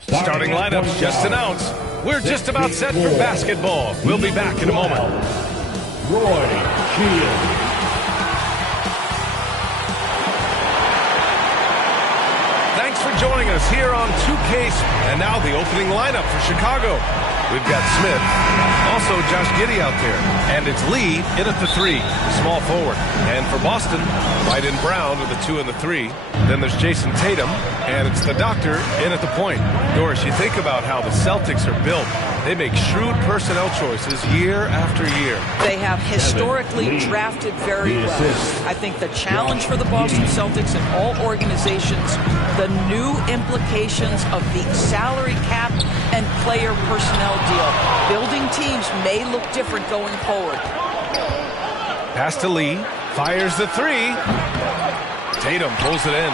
Starting lineups just announced. We're just about set for basketball. We'll be back in a moment. Roy Keane. Thanks for joining us here on 2K. And now the opening lineup for Chicago. We've got Smith, also Josh Giddey out there. And it's Lee in at the 3, small forward. And for Boston, White and Brown are the 2 and the 3. Then there's Jason Tatum, and it's the doctor in at the point. Doris, you think about how the Celtics are built. They make shrewd personnel choices year after year. They have historically drafted very well. I think the challenge for the Boston Celtics and all organizations, the new implications of the salary cap and player personnel deal. Building teams may look different going forward. Pass to Lee, fires the 3. Tatum pulls it in.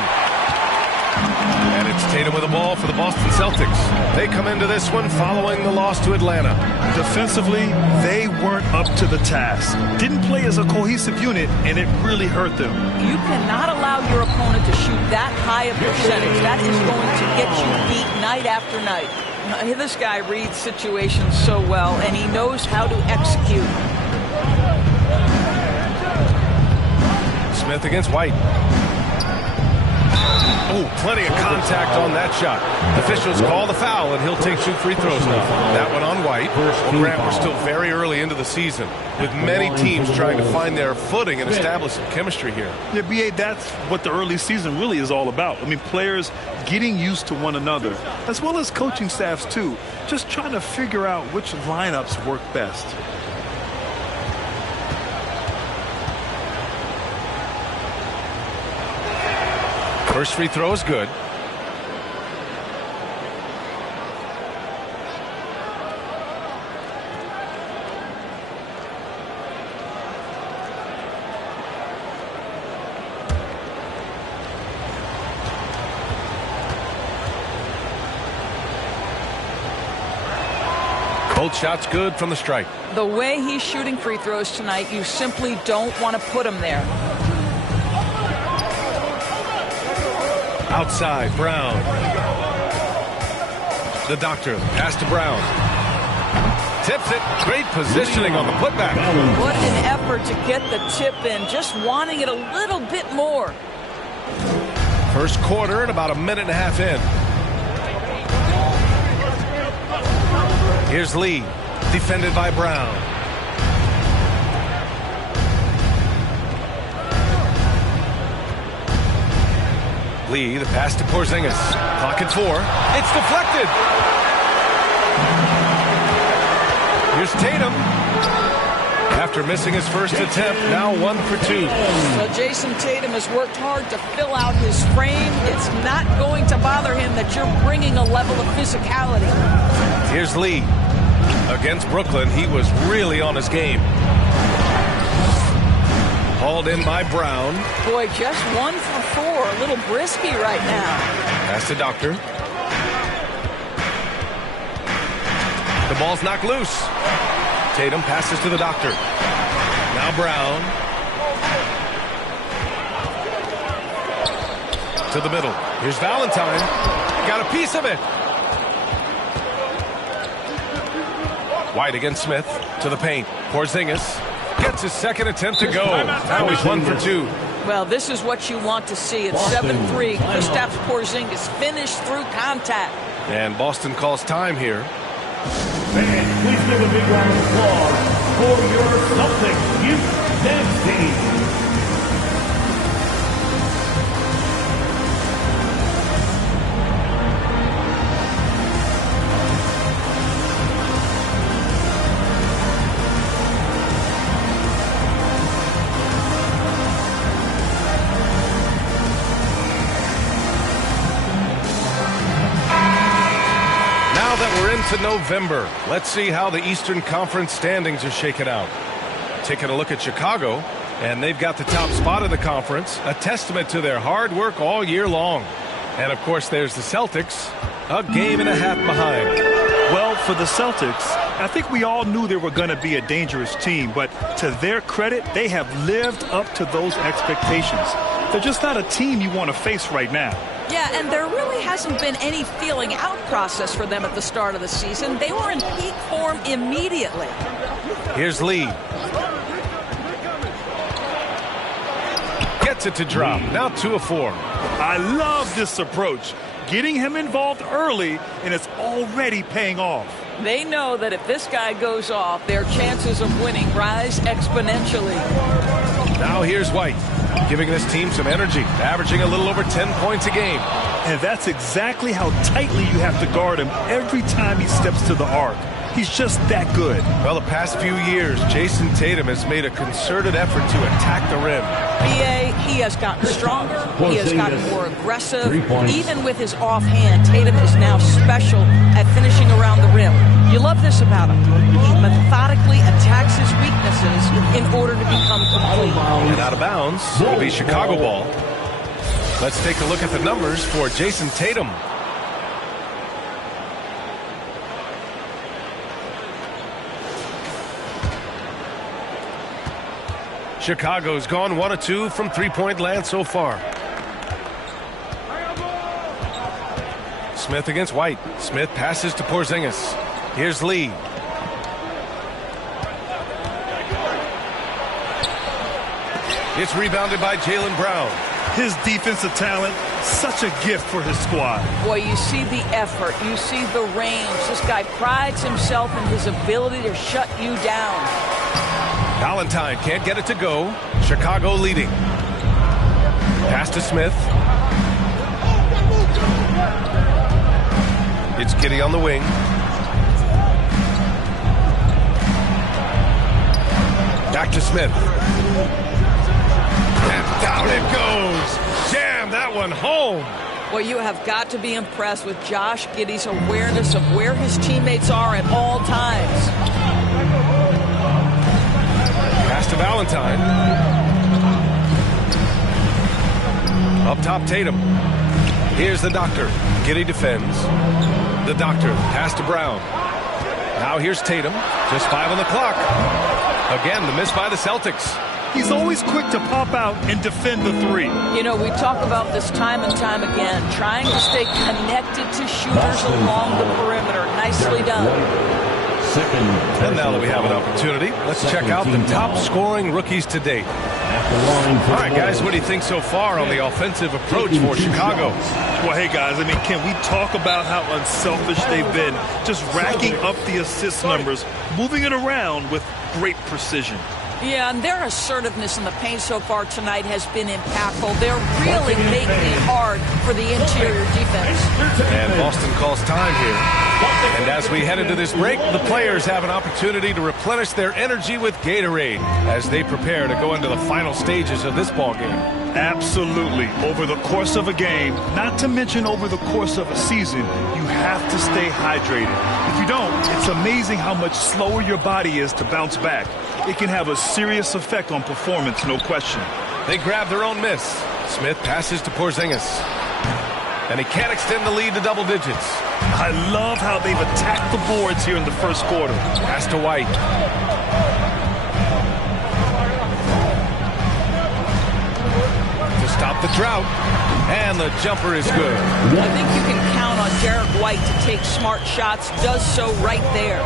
And it's Tatum with the ball for the Boston Celtics. They come into this one following the loss to Atlanta. Defensively, they weren't up to the task. Didn't play as a cohesive unit, and it really hurt them. You cannot allow your opponent to shoot that high a percentage. That is going to get you beat night after night. This guy reads situations so well, and he knows how to execute. Smith against White. Oh, plenty of contact on that shot. Officials call the foul, and he'll take 2 free throws now. That one on White. Well, Grant, we're still very early into the season, with many teams trying to find their footing and establish some chemistry here. Yeah, B.A., that's what the early season really is all about. I mean, players getting used to one another, as well as coaching staffs, too. Just trying to figure out which lineups work best. First free throw is good. Both shots good from the stripe. The way he's shooting free throws tonight, you simply don't want to put him there. Outside, Brown. The doctor, pass to Brown. Tips it. Great positioning on the putback. What an effort to get the tip in. Just wanting it a little bit more. First quarter and about a minute and a half in. Here's Lee, defended by Brown. Lee, the pass to Porzingis. Clock at 4. It's deflected. Here's Tatum. After missing his first attempt, now 1 for 2. So Jason Tatum has worked hard to fill out his frame. It's not going to bother him that you're bringing a level of physicality. Here's Lee. Against Brooklyn, he was really on his game. Hauled in by Brown. Boy, just 1 for 4. A little brisky right now. Pass to Doctor. The ball's knocked loose. Tatum passes to the Doctor. Now Brown. To the middle. Here's Valentine. Got a piece of it. White against Smith. To the paint. Porzingis. Gets his second attempt to go. Now he's 1 for 2. Well, this is what you want to see. It's 7-3. Kristaps Porzingis finished through contact. And Boston calls time here. Fans, please give a big round of applause for your Celtics youth dance team. To November. Let's see how the Eastern Conference standings are shaken out. Taking a look at Chicago, and they've got the top spot of the conference, a testament to their hard work all year long. And of course, there's the Celtics, a game and a half behind. Well, for the Celtics, I think we all knew they were going to be a dangerous team, but to their credit, they have lived up to those expectations. They're just not a team you want to face right now. Yeah, and there really hasn't been any feeling out process for them at the start of the season. They were in peak form immediately. Here's Lee. Gets it to drop. Now 2 of 4. I love this approach. Getting him involved early, and it's already paying off. They know that if this guy goes off, their chances of winning rise exponentially. Now here's White, giving this team some energy, averaging a little over 10 points a game. And that's exactly how tightly you have to guard him every time he steps to the arc. He's just that good. Well, the past few years, Jason Tatum has made a concerted effort to attack the rim. BA, he has gotten stronger. He has gotten more aggressive. Even with his offhand, Tatum is now special at finishing around the rim. You love this about him. He methodically attacks his weaknesses in order to become complete. And out of bounds, it'll be Chicago ball. Let's take a look at the numbers for Jason Tatum. Chicago's gone 1 of 2 from three-point land so far. Smith against White. Smith passes to Porzingis. Here's Lee. It's rebounded by Jaylen Brown. His defensive talent, such a gift for his squad. Boy, you see the effort. You see the range. This guy prides himself in his ability to shut you down. Valentine can't get it to go. Chicago leading. Pass to Smith. It's Giddey on the wing. Back to Smith. And down it goes. Jam that one home. Well, you have got to be impressed with Josh Giddey's awareness of where his teammates are at all times. Pass to Valentine. Up top, Tatum. Here's the Doctor. Giddey defends. The Doctor. Pass to Brown. Now here's Tatum. Just 5 on the clock. Again, the miss by the Celtics. He's always quick to pop out and defend the three. You know, we talk about this time and time again, trying to stay connected to shooters along the perimeter. Nicely done. And now that we have an opportunity, let's check out the top scoring rookies to date. All right, guys, what do you think so far on the offensive approach for Chicago? Well, hey, guys, I mean, can we talk about how unselfish they've been? Just racking up the assist numbers, moving it around with great precision. Yeah, and their assertiveness in the paint so far tonight has been impactful. They're really making it hard for the interior defense. And Boston calls time here. And as we head into this break, the players have an opportunity to replenish their energy with Gatorade as they prepare to go into the final stages of this ball game. Absolutely. Over the course of a game, not to mention over the course of a season, you have to stay hydrated. If you don't, it's amazing how much slower your body is to bounce back. It can have a serious effect on performance, no question. They grab their own miss. Smith passes to Porzingis. And he can't extend the lead to double digits. I love how they've attacked the boards here in the first quarter. Pass to White. To stop the drought. And the jumper is good. I think you can count on Derek White to take smart shots. Does so right there.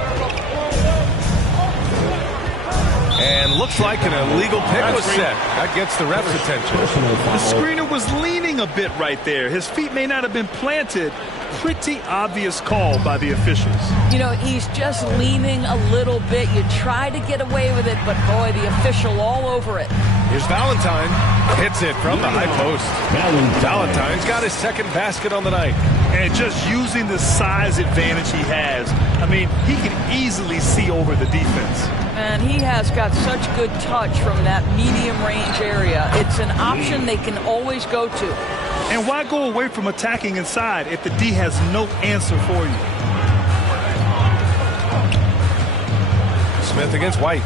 And looks like an illegal pick was set. That gets the ref's attention. The screener was leaning a bit right there. His feet may not have been planted. Pretty obvious call by the officials. You know, he's just leaning a little bit. You try to get away with it, but boy, the official all over it. Here's Valentine. Hits it from the high post. Valentine's got his second basket on the night. And just using the size advantage he has, I mean, he can easily see over the defense. And he has got such good touch from that medium range area. It's an option they can always go to. And why go away from attacking inside if the D has no answer for you? Smith against White.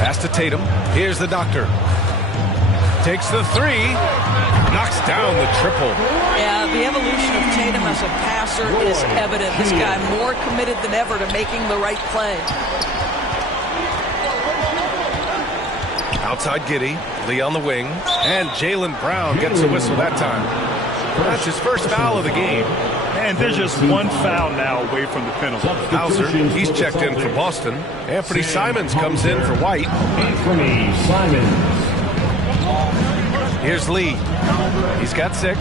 Pass to Tatum. Here's the Doctor. Takes the three. Knocks down the triple. Yeah, the evolution of Tatum as a passer is evident. This guy more committed than ever to making the right play. Outside Giddey. Lee on the wing. And Jaylen Brown gets a whistle that time. That's his first foul of the game. And there's just one foul now away from the penalty. Hauser, he's checked in for Boston. Anthony Simons comes in for White. Anthony Simons. Here's Lee. He's got 6.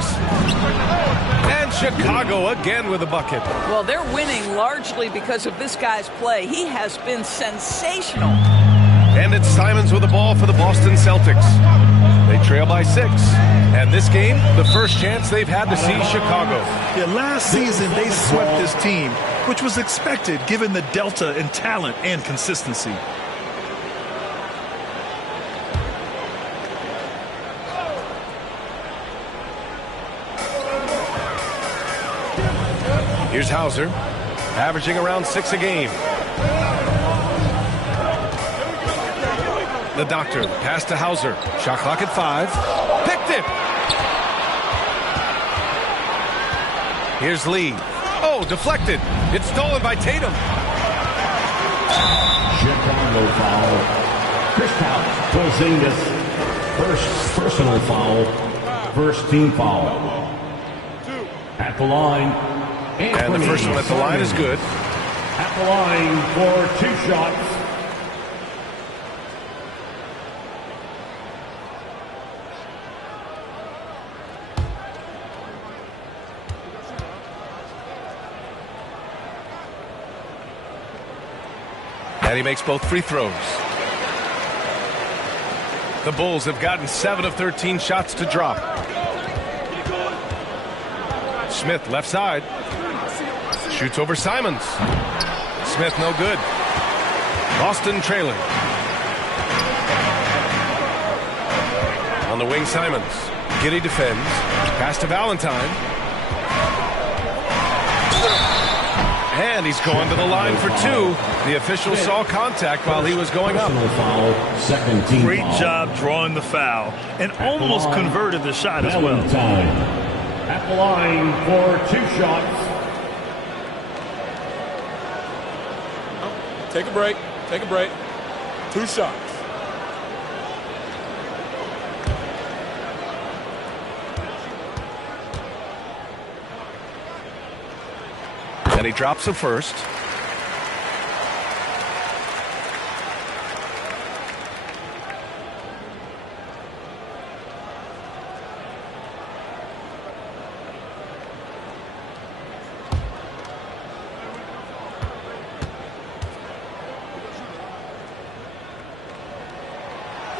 And Chicago again with a bucket. Well, they're winning largely because of this guy's play. He has been sensational. And it's Simons with the ball for the Boston Celtics. They trail by 6. And this game, the first chance they've had to see Chicago. Yeah, last season they swept this team, which was expected given the delta in talent and consistency. Here's Hauser, averaging around 6 a game. The doctor, pass to Hauser. Shot clock at 5. Picked it! Here's Lee. Oh, deflected. It's stolen by Tatum. Chicago foul. Kristaps Porzingis. First personal foul. First team foul. At the line. And the first one at the line is good. At the line for 2 shots. And he makes both free throws. The Bulls have gotten 7 of 13 shots to drop. Smith left side. Shoots over Simons. Smith no good. Boston trailing. On the wing, Simons. Giddey defends. Pass to Valentine. And he's going to the line for 2. The official saw contact while he was going up. Great job drawing the foul and almost converted the shot as well. At the line for 2 shots. Take a break. Take a break. 2 shots. And he drops a first.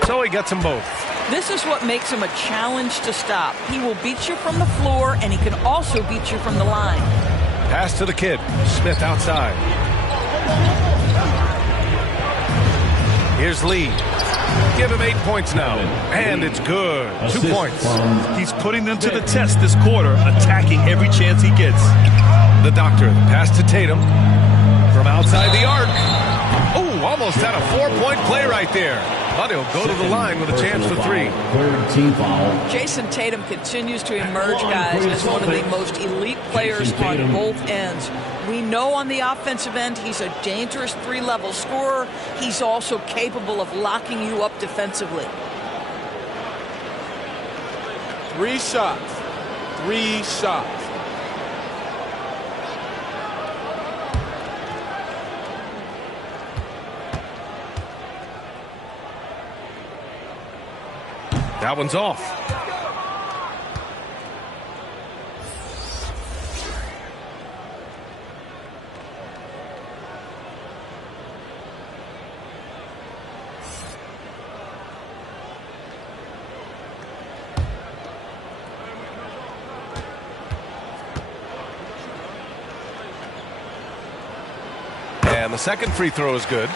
So he gets them both. This is what makes him a challenge to stop. He will beat you from the floor, and he can also beat you from the line. Pass to the kid. Smith outside. Here's Lee. Give him 8 points now. And it's good. 2 points. He's putting them to the test this quarter, attacking every chance he gets. The doctor. Pass to Tatum. From outside the arc. Oh, almost had a 4-point play right there. But he'll go to the line with a chance for 3. Third team foul. Jason Tatum continues to emerge, guys, as one of the most elite players on both ends. We know on the offensive end he's a dangerous 3-level scorer. He's also capable of locking you up defensively. 3 shots. 3 shots. That one's off. And the second free throw is good.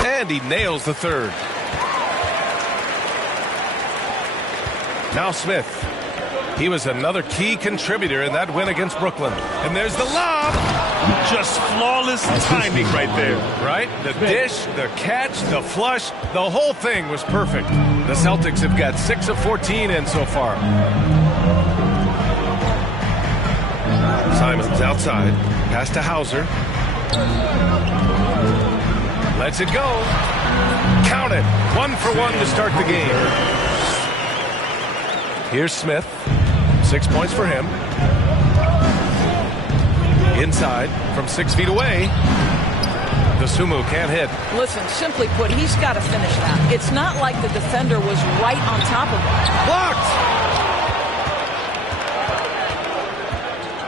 And he nails the third. Now Smith. He was another key contributor in that win against Brooklyn. And there's the lob. Just flawless timing right there. Right? The dish, the catch, the flush, the whole thing was perfect. The Celtics have got 6 of 14 in so far. Simons outside. Pass to Hauser. Lets it go. Count it. 1 for 1 to start the game. Here's Smith. 6 points for him. Inside from 6 feet away. Dosunmu can't hit. Listen, simply put, he's got to finish that. It's not like the defender was right on top of him. Blocked!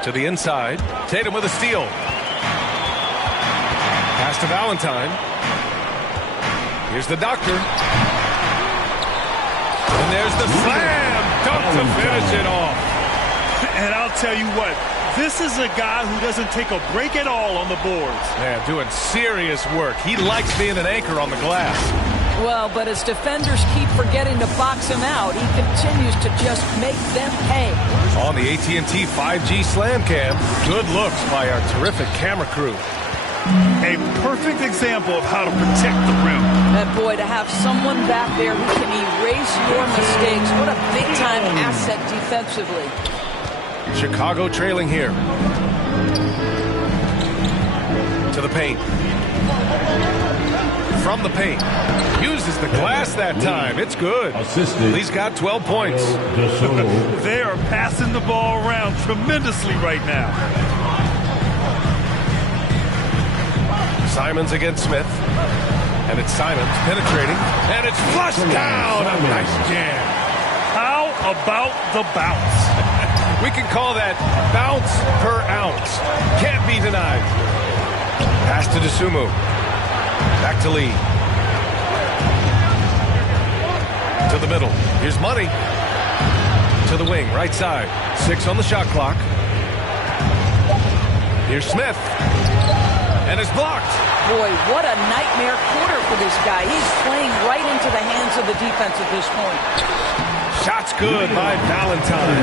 To the inside. Tatum with a steal. Pass to Valentine. Here's the doctor. And there's the slam dunk to finish it off. And I'll tell you what, this is a guy who doesn't take a break at all on the boards. Man, doing serious work. He likes being an anchor on the glass. Well, but as defenders keep forgetting to box him out, he continues to just make them pay. On the AT&T 5G Slam Cam, good looks by our terrific camera crew. A perfect example of how to protect the rim. And boy, to have someone back there who can erase your mistakes, what a big-time asset defensively. Chicago trailing here. To the paint. From the paint. Uses the glass that time. It's good. He's got 12 points. They are passing the ball around tremendously right now. Simons against Smith. And it's Simons penetrating. And it's flushed down. A nice jam. How about the bounce? We can call that bounce per ounce. Can't be denied. Pass to Dosunmu. Back to Lee. To the middle. Here's Money. To the wing, right side. 6 on the shot clock. Here's Smith. And it's blocked. Boy, what a nightmare quarter for this guy. He's playing right into the hands of the defense at this point. Shots good by Valentine.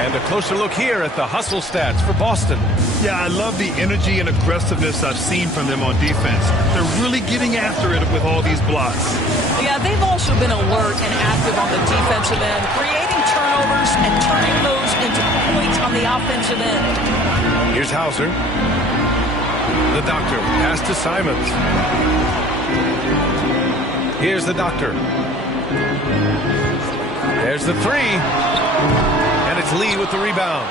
And a closer look here at the hustle stats for Boston. Yeah, I love the energy and aggressiveness I've seen from them on defense. They're really getting after it with all these blocks. Yeah, they've also been alert and active on the defensive end, creating turnovers and turning those into points on the offensive end. Here's Hauser. The doctor. Pass to Simons. Here's the doctor. There's the 3. And it's Lee with the rebound.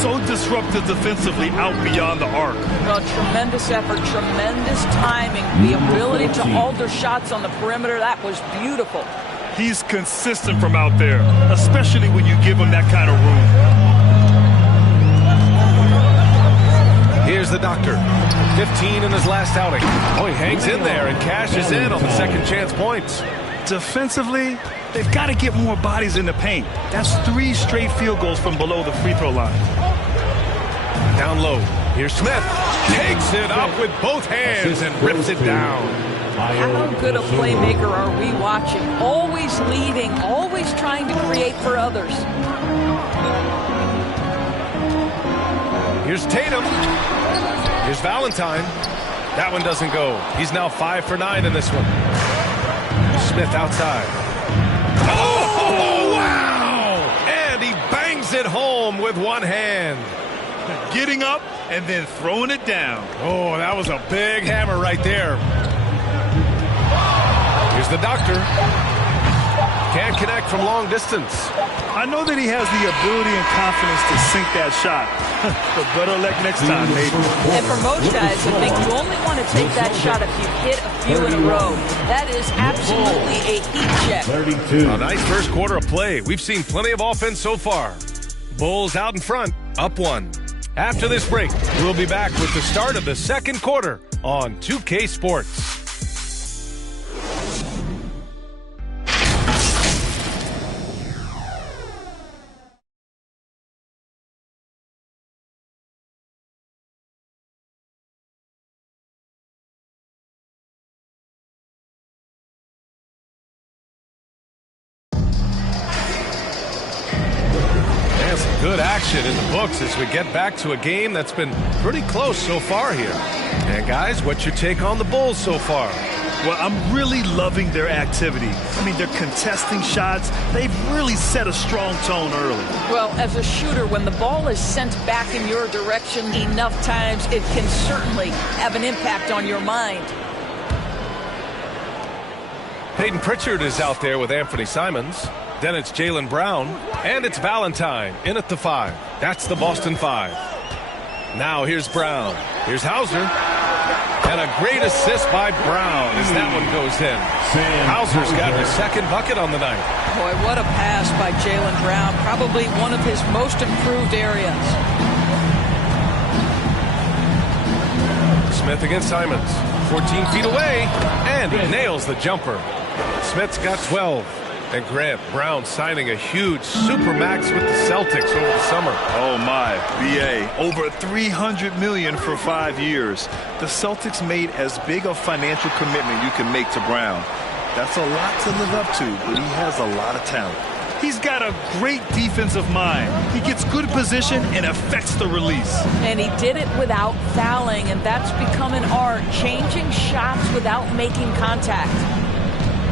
So disruptive defensively out beyond the arc. Well, tremendous effort, tremendous timing. The ability to alter shots on the perimeter, that was beautiful. He's consistent from out there, especially when you give him that kind of room. Here's the doctor. 15 in his last outing. Oh, he hangs in there and cashes in on the second chance points. Defensively, they've got to get more bodies in the paint. That's 3 straight field goals from below the free throw line. Down low. Here's Smith. Takes it up with both hands and rips it down. How good a playmaker are we watching? Always leading, always trying to create for others. Here's Tatum. Here's Valentine. That one doesn't go. He's now 5 for 9 in this one. Smith outside. Oh, wow! And he bangs it home with one hand. Getting up and then throwing it down. Oh, that was a big hammer right there. Here's the doctor. Can't connect from long distance. I know that he has the ability and confidence to sink that shot. But better luck next time, maybe. And for most guys, I think you only want to take that shot if you hit a few in a row. That is absolutely a heat check. 32. A nice first quarter of play. We've seen plenty of offense so far. Bulls out in front, up 1. After this break, we'll be back with the start of the second quarter on 2K Sports. Well, some good action in the books as we get back to a game that's been pretty close so far here. And guys, what's your take on the Bulls so far? Well, I'm really loving their activity. I mean, they're contesting shots. They've really set a strong tone early. Well, as a shooter, when the ball is sent back in your direction enough times, it can certainly have an impact on your mind. Peyton Pritchard is out there with Anthony Simons. Then it's Jaylen Brown. And it's Valentine in at the 5. That's the Boston 5. Now here's Brown. Here's Hauser. And a great assist by Brown as that one goes in. Hauser's got his second bucket on the night. Boy, what a pass by Jaylen Brown. Probably one of his most improved areas. Smith against Simons. 14 feet away. And he nails the jumper. Smith's got 12. And Grant Brown signing a huge supermax with the Celtics over the summer. Oh my, BA, over $300 million for 5 years. The Celtics made as big a financial commitment you can make to Brown. That's a lot to live up to, but he has a lot of talent. He's got a great defensive mind. He gets good position and affects the release. And he did it without fouling, and that's become an art, changing shots without making contact.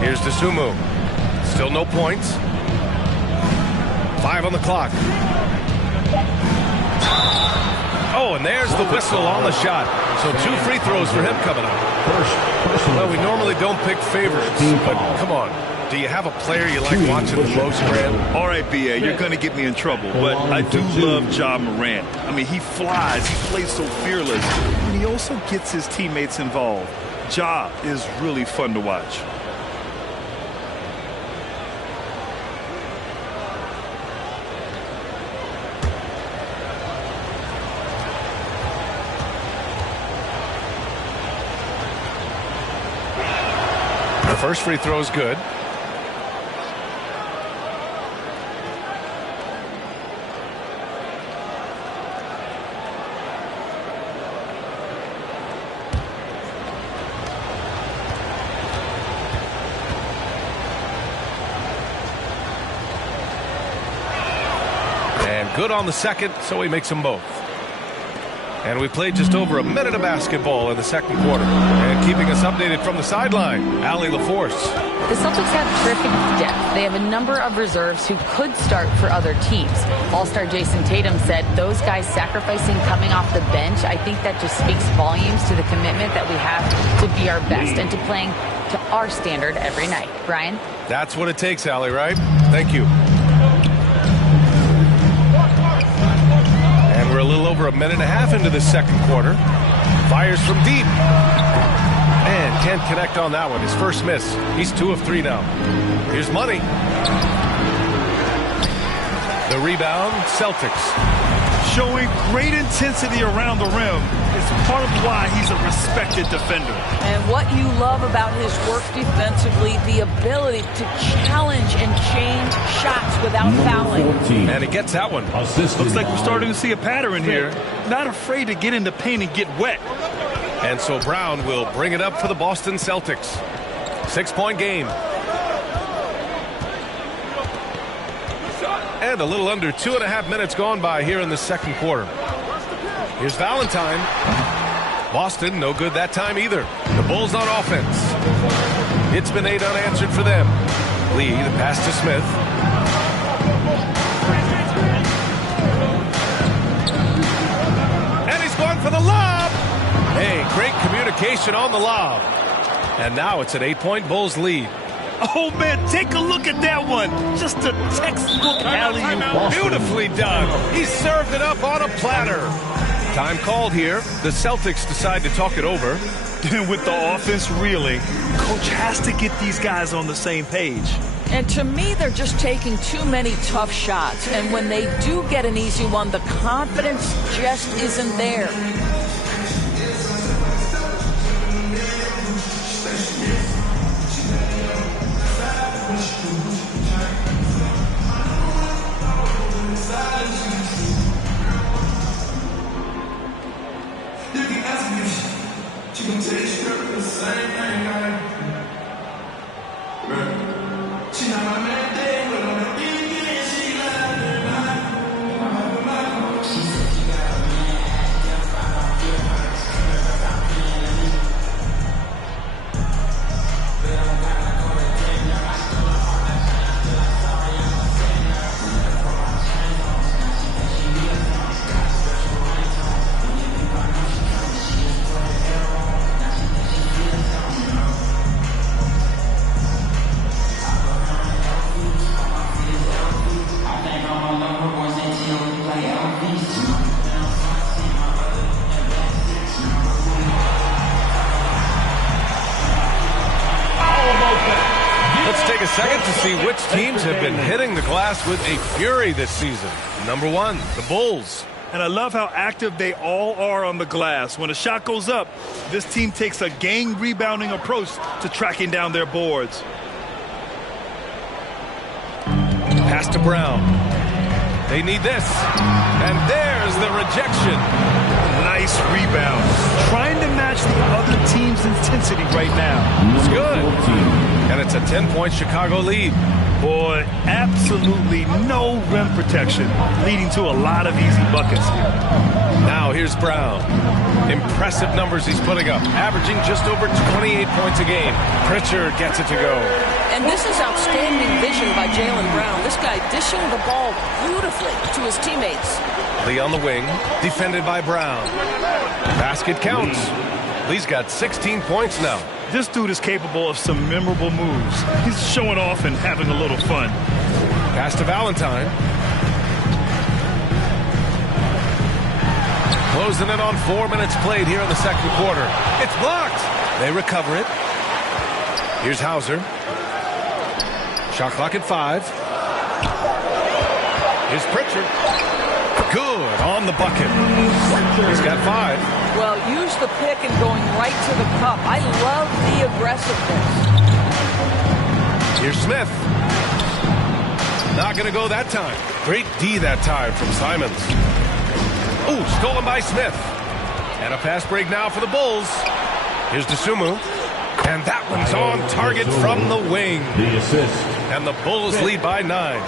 Here's Dosunmu. Still no points. 5 on the clock. Oh, and there's the whistle on the shot. So 2 free throws for him coming up. Well, we normally don't pick favorites, but come on. Do you have a player you like watching the most, Grant? All right, BA, you're going to get me in trouble, but I do love Ja Morant. I mean, he flies, he plays so fearless, and he also gets his teammates involved. Ja is really fun to watch. The first free throw is good. And good on the second, so he makes them both. And we played just over a minute of basketball in the second quarter. And keeping us updated from the sideline, Allie LaForce. The Celtics have terrific depth. They have a number of reserves who could start for other teams. All-star Jason Tatum said those guys sacrificing coming off the bench, I think that just speaks volumes to the commitment that we have to be our best and to playing to our standard every night. Brian? That's what it takes, Allie, right? Thank you. And we're a little over a minute and a half into the second quarter. Fires from deep. And can't connect on that one. His first miss. He's 2 of 3 now. Here's Money. The rebound, Celtics. Showing great intensity around the rim is part of why he's a respected defender. And what you love about his work defensively, the ability to challenge and change shots without fouling. 14. And he gets that one. Looks like we're starting to see a pattern here. Not afraid to get in the paint and get wet. And so Brown will bring it up for the Boston Celtics. 6-point game. And a little under 2.5 minutes gone by here in the second quarter. Here's Valentine. Boston, no good that time either. The Bulls on offense. It's been 8 unanswered for them. Lee, the pass to Smith. And he's going for the lob. Hey, great communication on the lob. And now it's an 8-point Bulls lead. Oh, man, take a look at that one. Just a textbook alley-oop. Beautifully done. He served it up on a platter. Time called here. The Celtics decide to talk it over. With the offense reeling, coach has to get these guys on the same page. And to me, they're just taking too many tough shots. And when they do get an easy one, the confidence just isn't there. see which teams have been hitting the glass with a fury this season. Number 1, the Bulls. And I love how active they all are on the glass. When a shot goes up, this team takes a gang rebounding approach to tracking down their boards. Pass to Brown. They need this. And there's the rejection. Nice rebound. Trying to match the other team's intensity right now. It's good. And it's a 10-point Chicago lead. Boy, absolutely no rim protection, leading to a lot of easy buckets here. Now here's Brown. Impressive numbers he's putting up, averaging just over 28 points a game. Pritchard gets it to go. And this is outstanding vision by Jaylen Brown. This guy dishing the ball beautifully to his teammates. Lee on the wing, defended by Brown. Basket counts. Lee's got 16 points now. This dude is capable of some memorable moves. He's showing off and having a little fun. Pass to Valentine. Closing in on 4 minutes played here in the second quarter. It's blocked. They recover it. Here's Hauser. Shot clock at 5. Here's Pritchard. Good on the bucket. He's got 5. Well, use the pick and going right to the cup. I love the aggressiveness. Here's Smith. Not going to go that time. Great D that time from Simons. Ooh, stolen by Smith. And a fast break now for the Bulls. Here's Dosunmu. And that one's on target from the wing. The assist. And the Bulls lead by 9.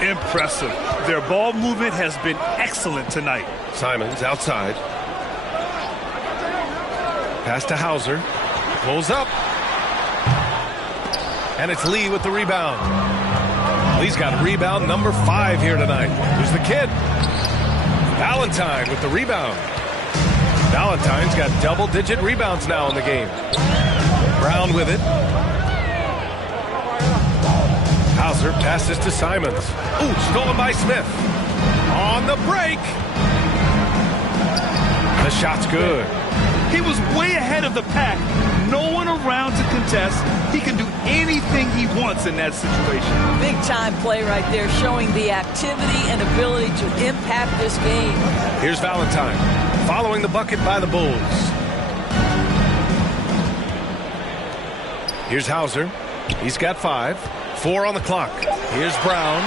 Impressive. Their ball movement has been excellent tonight. Simons outside. Pass to Hauser. Pulls up. And it's Lee with the rebound. Lee's got rebound number 5 here tonight. Here's the kid. Valentine with the rebound. Valentine's got double-digit rebounds now in the game. Brown with it. Hauser passes to Simons. Ooh, stolen by Smith. On the break. The shot's good. He was way ahead of the pack. No one around to contest. He can do anything he wants in that situation. Big time play right there, showing the activity and ability to impact this game. Here's Valentine, following the bucket by the Bulls. Here's Hauser. He's got 5. 4 on the clock. Here's Brown.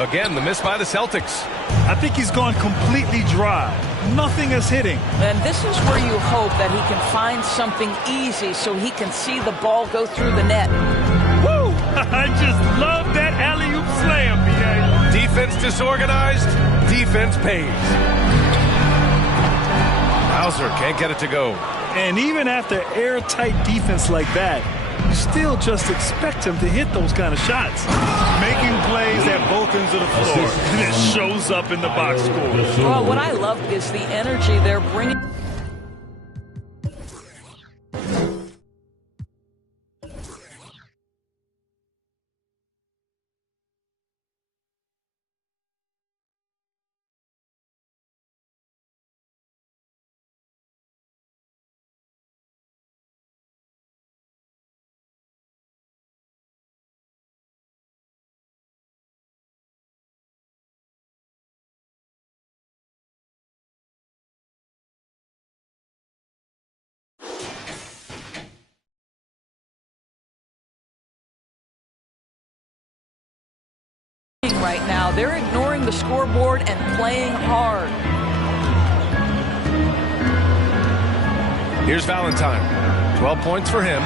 Again, the miss by the Celtics. I think he's gone completely dry. Nothing is hitting. And this is where you hope that he can find something easy so he can see the ball go through the net. Woo! I just love that alley-oop slam, BA. Defense disorganized, defense pays. Hauser can't get it to go. And even after airtight defense like that, you still just expect him to hit those kind of shots. Making plays at both ends of the floor. And it shows up in the box score. Well, what I love is the energy they're bringing. Right now, they're ignoring the scoreboard and playing hard. Here's Valentine. 12 points for him.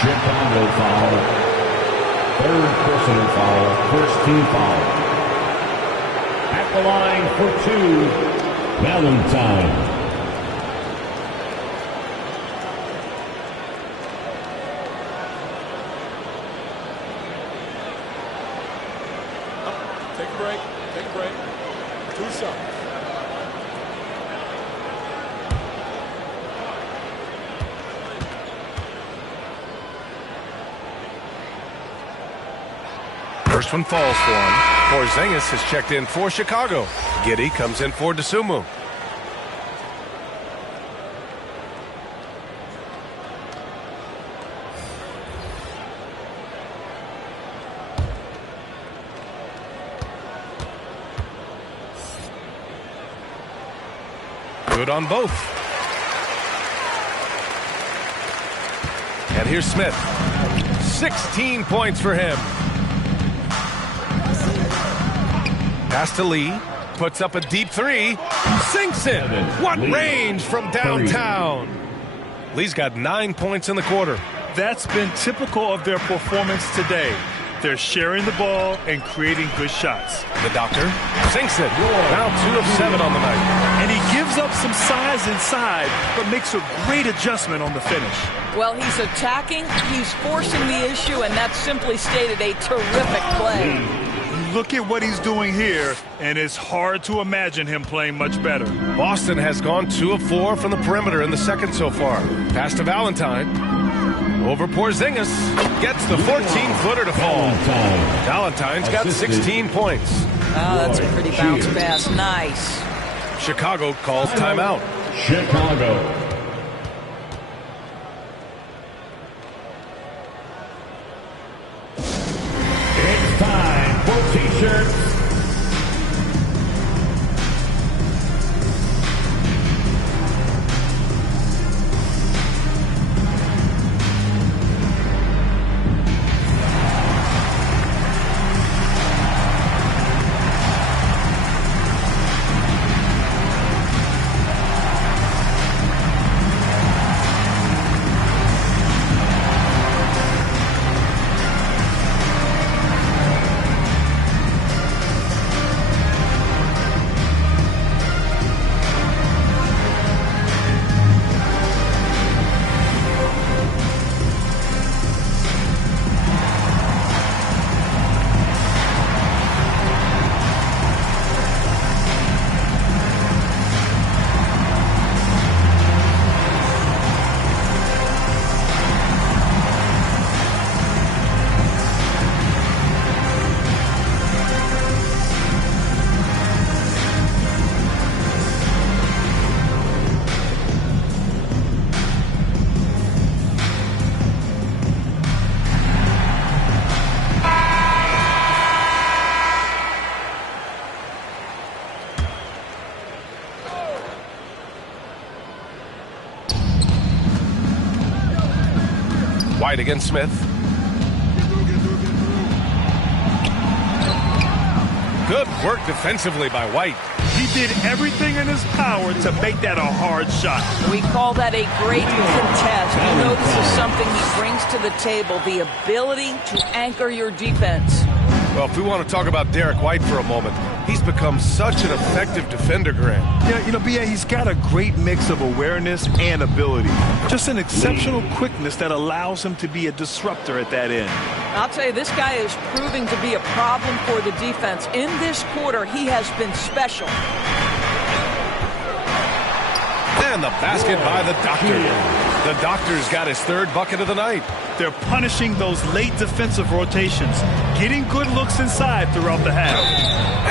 Chicago foul. Third personal foul. First team foul. At the line for 2, Valentine. Take a break. Take a break. 2 shots. First one falls for him. Porzingis has checked in for Chicago. Giddey comes in for Dosunmu. Good on both. And here's Smith. 16 points for him. Pass to Lee. Puts up a deep three. Sinks it. What range from downtown. Lee's got 9 points in the quarter. That's been typical of their performance today. They're sharing the ball and creating good shots. The Doctor sinks it. Now 2 of 7 on the night. And he gives up some size inside, but makes a great adjustment on the finish. Well, he's attacking, he's forcing the issue, and that's simply stated a terrific play. Look at what he's doing here, and it's hard to imagine him playing much better. Boston has gone 2 of 4 from the perimeter in the second so far. Pass to Valentine. Over Porzingis. Gets the 14-footer to fall. Valentine's got 16 points. Oh, that's a pretty bounce pass. Nice. Chicago calls timeout. Chicago. It's time for T-shirts. White against Smith. Good work defensively by White. He did everything in his power to make that a hard shot. We call that a great contest. You know this is something he brings to the table, the ability to anchor your defense. Well, if we want to talk about Derek White for a moment, he's become such an effective defender, Grant. Yeah, you know, B.A., he's got a great mix of awareness and ability. Just an exceptional quickness that allows him to be a disruptor at that end. I'll tell you, this guy is proving to be a problem for the defense. In this quarter, he has been special. And the basket by the Doctor. The Doctor's got his 3rd bucket of the night. They're punishing those late defensive rotations, getting good looks inside throughout the half.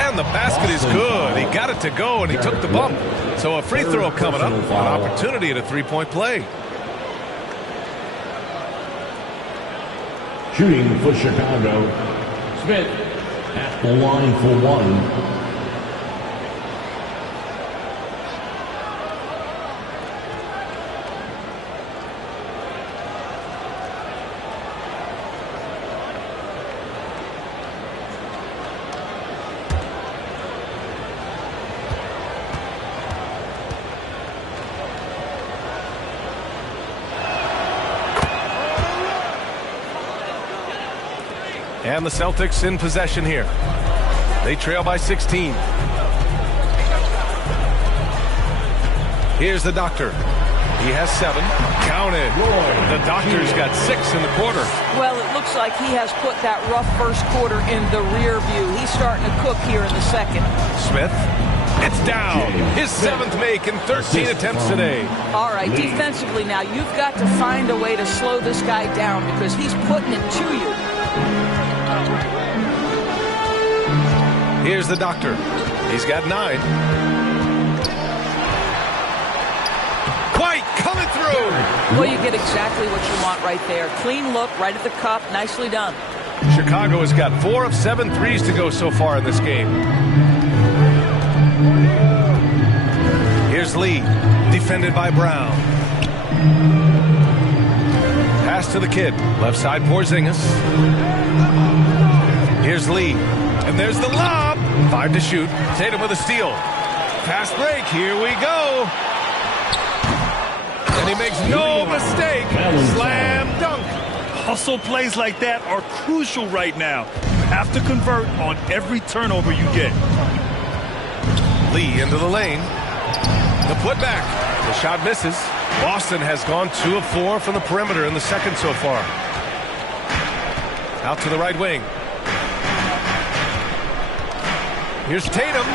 And the basket is good. He got it to go, and he took the bump. So a free throw coming up, an opportunity at a 3-point play. Shooting for Chicago, Smith at the line for 1. And the Celtics in possession here. They trail by 16. Here's the Doctor. He has 7. Counted. The Doctor's got 6 in the quarter. Well, it looks like he has put that rough first quarter in the rear view. He's starting to cook here in the second. Smith. It's down. His 7th make in 13 attempts today. All right, defensively now, you've got to find a way to slow this guy down because he's putting it to you. Here's the Doctor. He's got 9. White coming through. Well, you get exactly what you want right there. Clean look, right at the cup. Nicely done. Chicago has got 4 of 7 threes to go so far in this game. Here's Here's Lee, defended by Brown. Pass to the kid, left side Porzingis. Here's Lee, and there's the lob. 5 to shoot. Tatum with a steal. Fast break, here we go. And he makes no mistake. Slam dunk. Hustle plays like that are crucial right now. You have to convert on every turnover you get. Lee into the lane. The putback. The shot misses. Boston has gone 2 of 4 from the perimeter in the second so far. Out to the right wing. Here's Tatum.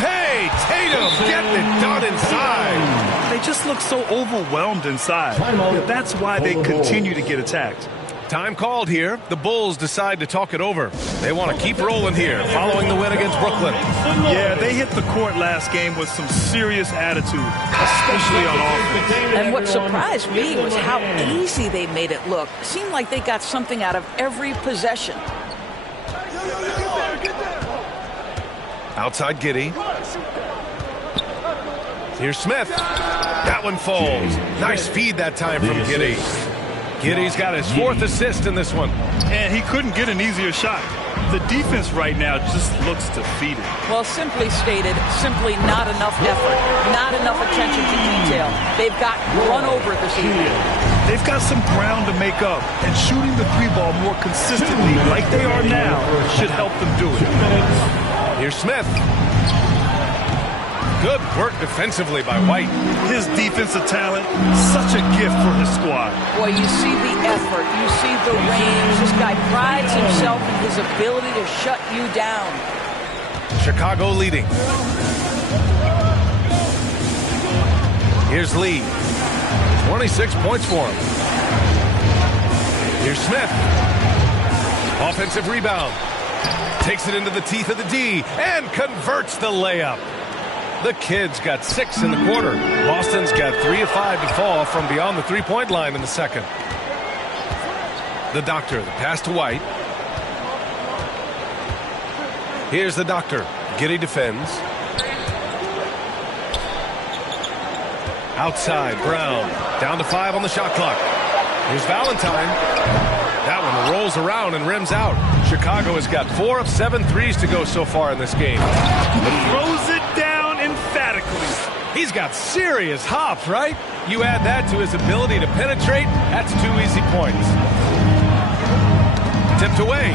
Hey, Tatum getting it done inside. They just look so overwhelmed inside. That's why they continue to get attacked. Time called here. The Bulls decide to talk it over. They want to keep rolling here following the win against Brooklyn. Yeah, they hit the court last game with some serious attitude, especially on offense. And what surprised me was how easy they made it look. It seemed like they got something out of every possession. Outside Giddey. Here's Smith. That one falls. Nice feed that time from Giddey. Giddey's got his 4th assist in this one. And he couldn't get an easier shot. The defense right now just looks defeated. Well, simply stated, simply not enough effort, not enough attention to detail. They've got run over this evening. They've got some ground to make up, and shooting the 3-ball more consistently like they are now should help them do it. Here's Smith. Good work defensively by White. His defensive talent, such a gift for his squad. Boy, you see the effort, you see the range. This guy prides himself in his ability to shut you down. Chicago leading. Here's Lee. 26 points for him. Here's Smith. Offensive rebound. Takes it into the teeth of the D and converts the layup. The Kids got 6 in the quarter. Boston's got 3 of 5 to fall from beyond the 3-point line in the second. The Doctor, the pass to White. Here's the Doctor. Giddey defends. Outside, Brown. Down to 5 on the shot clock. Here's Valentine. That one rolls around and rims out. Chicago has got 4 of 7 threes to go so far in this game. Throws it down emphatically. He's got serious hop, right? You add that to his ability to penetrate, that's 2 easy points. Tipped away.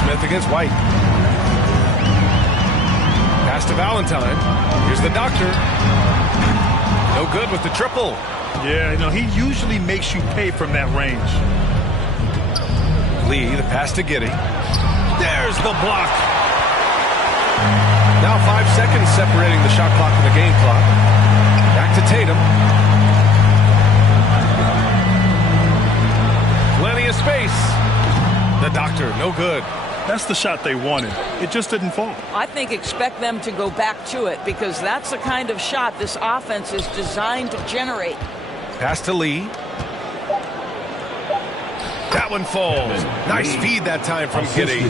Smith against White. Pass to Valentine. Here's the Doctor. No good with the triple. Yeah, you know, he usually makes you pay from that range. Lee, the pass to Giddey. There's the block. Now 5 seconds separating the shot clock and the game clock. Back to Tatum. Plenty of space. The Doctor, no good. That's the shot they wanted. It just didn't fall. I think expect them to go back to it because that's the kind of shot this offense is designed to generate. Pass to Lee. That one falls. Nice feed that time from Giddey.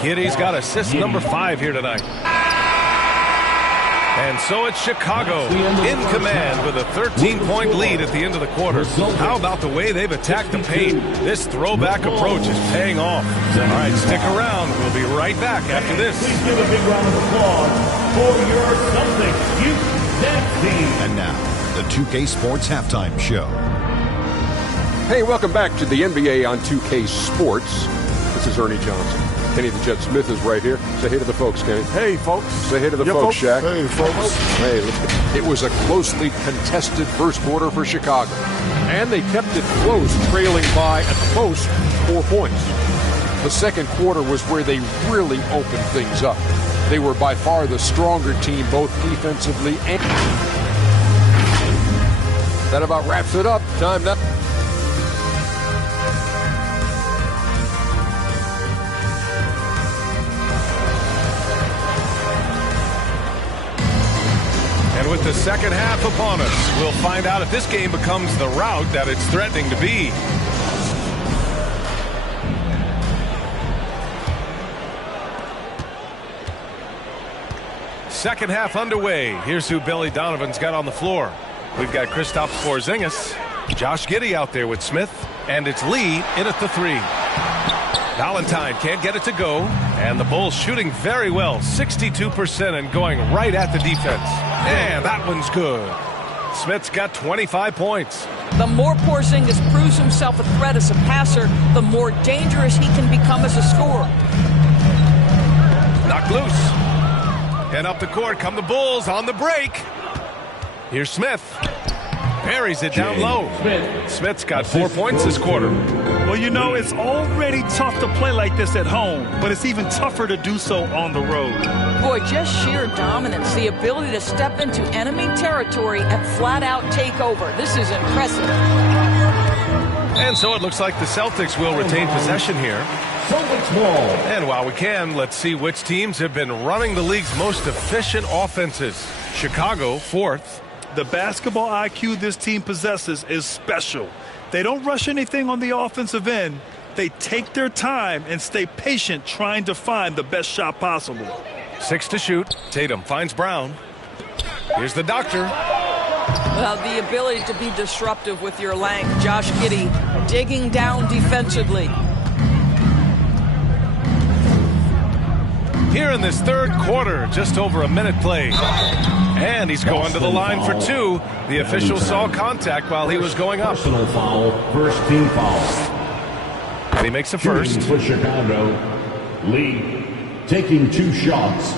Giddey's got assist number 5 here tonight. And so it's Chicago in command with a 13-point lead at the end of the quarter. How about the way they've attacked the paint? This throwback approach is paying off. All right, stick around. We'll be right back after this. Please give a big round of applause for your Celtics youth dance team. And now, the 2K Sports Halftime Show. Hey, welcome back to the NBA on 2K Sports. This is Ernie Johnson. Kenny the Jet Smith is right here. Say hey to the folks, Kenny. Hey, folks. Say hey to the folks, Shaq. Hey, folks. Hey, listen. It was a closely contested first quarter for Chicago. And they kept it close, trailing by, at the post, 4 points. The second quarter was where they really opened things up. They were by far the stronger team, both defensively and... That about wraps it up. Time now. And with the second half upon us, we'll find out if this game becomes the rout that it's threatening to be. second half underway. Here's who Billy Donovan's got on the floor. We've got Kristaps Porzingis, Josh Giddey out there with Smith, and it's Lee in at the 3. Valentine can't get it to go, and the Bulls shooting very well, 62% and going right at the defense. And that one's good. Smith's got 25 points. The more Porzingis proves himself a threat as a passer, the more dangerous he can become as a scorer. Knocked loose. And up the court come the Bulls on the break. Here's Smith. Buries it down low. Smith's got 4 points this quarter. Well, you know, it's already tough to play like this at home, but it's even tougher to do so on the road. Boy, just sheer dominance, the ability to step into enemy territory and flat out take over. This is impressive. And so it looks like the Celtics will retain possession here. Celtics ball. And while we can, let's see which teams have been running the league's most efficient offenses. Chicago, 4th. The basketball IQ this team possesses is special. They don't rush anything on the offensive end. They take their time and stay patient trying to find the best shot possible. 6 to shoot. Tatum finds Brown. Here's the doctor. Well, the ability to be disruptive with your length. Josh Giddey digging down defensively. Here in this third quarter, just over a minute played. And he's going to the line for 2. The official saw contact while he was going up. Personal foul, first team foul. And he makes a first. For Chicago, Lee taking 2 shots.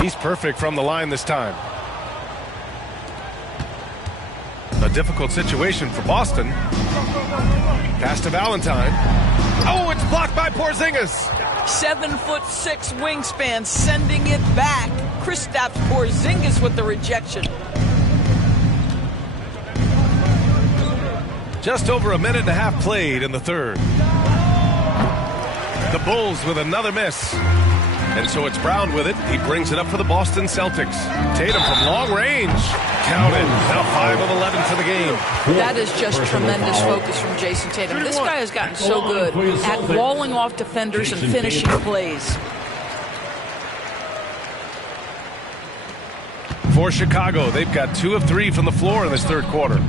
He's perfect from the line this time. A difficult situation for Boston. Pass to Valentine. Oh, it's blocked by Porzingis. 7'6" wingspan, sending it back. Kristaps Porzingis with the rejection. Just over a minute and a half played in the third. The Bulls with another miss. And so it's Brown with it. He brings it up for the Boston Celtics. Tatum from long range. Counted. Now 5 of 11 for the game. That is just tremendous focus from Jason Tatum. This guy has gotten so good at walling off defenders and finishing plays. For Chicago, they've got 2 of 3 from the floor in this third quarter.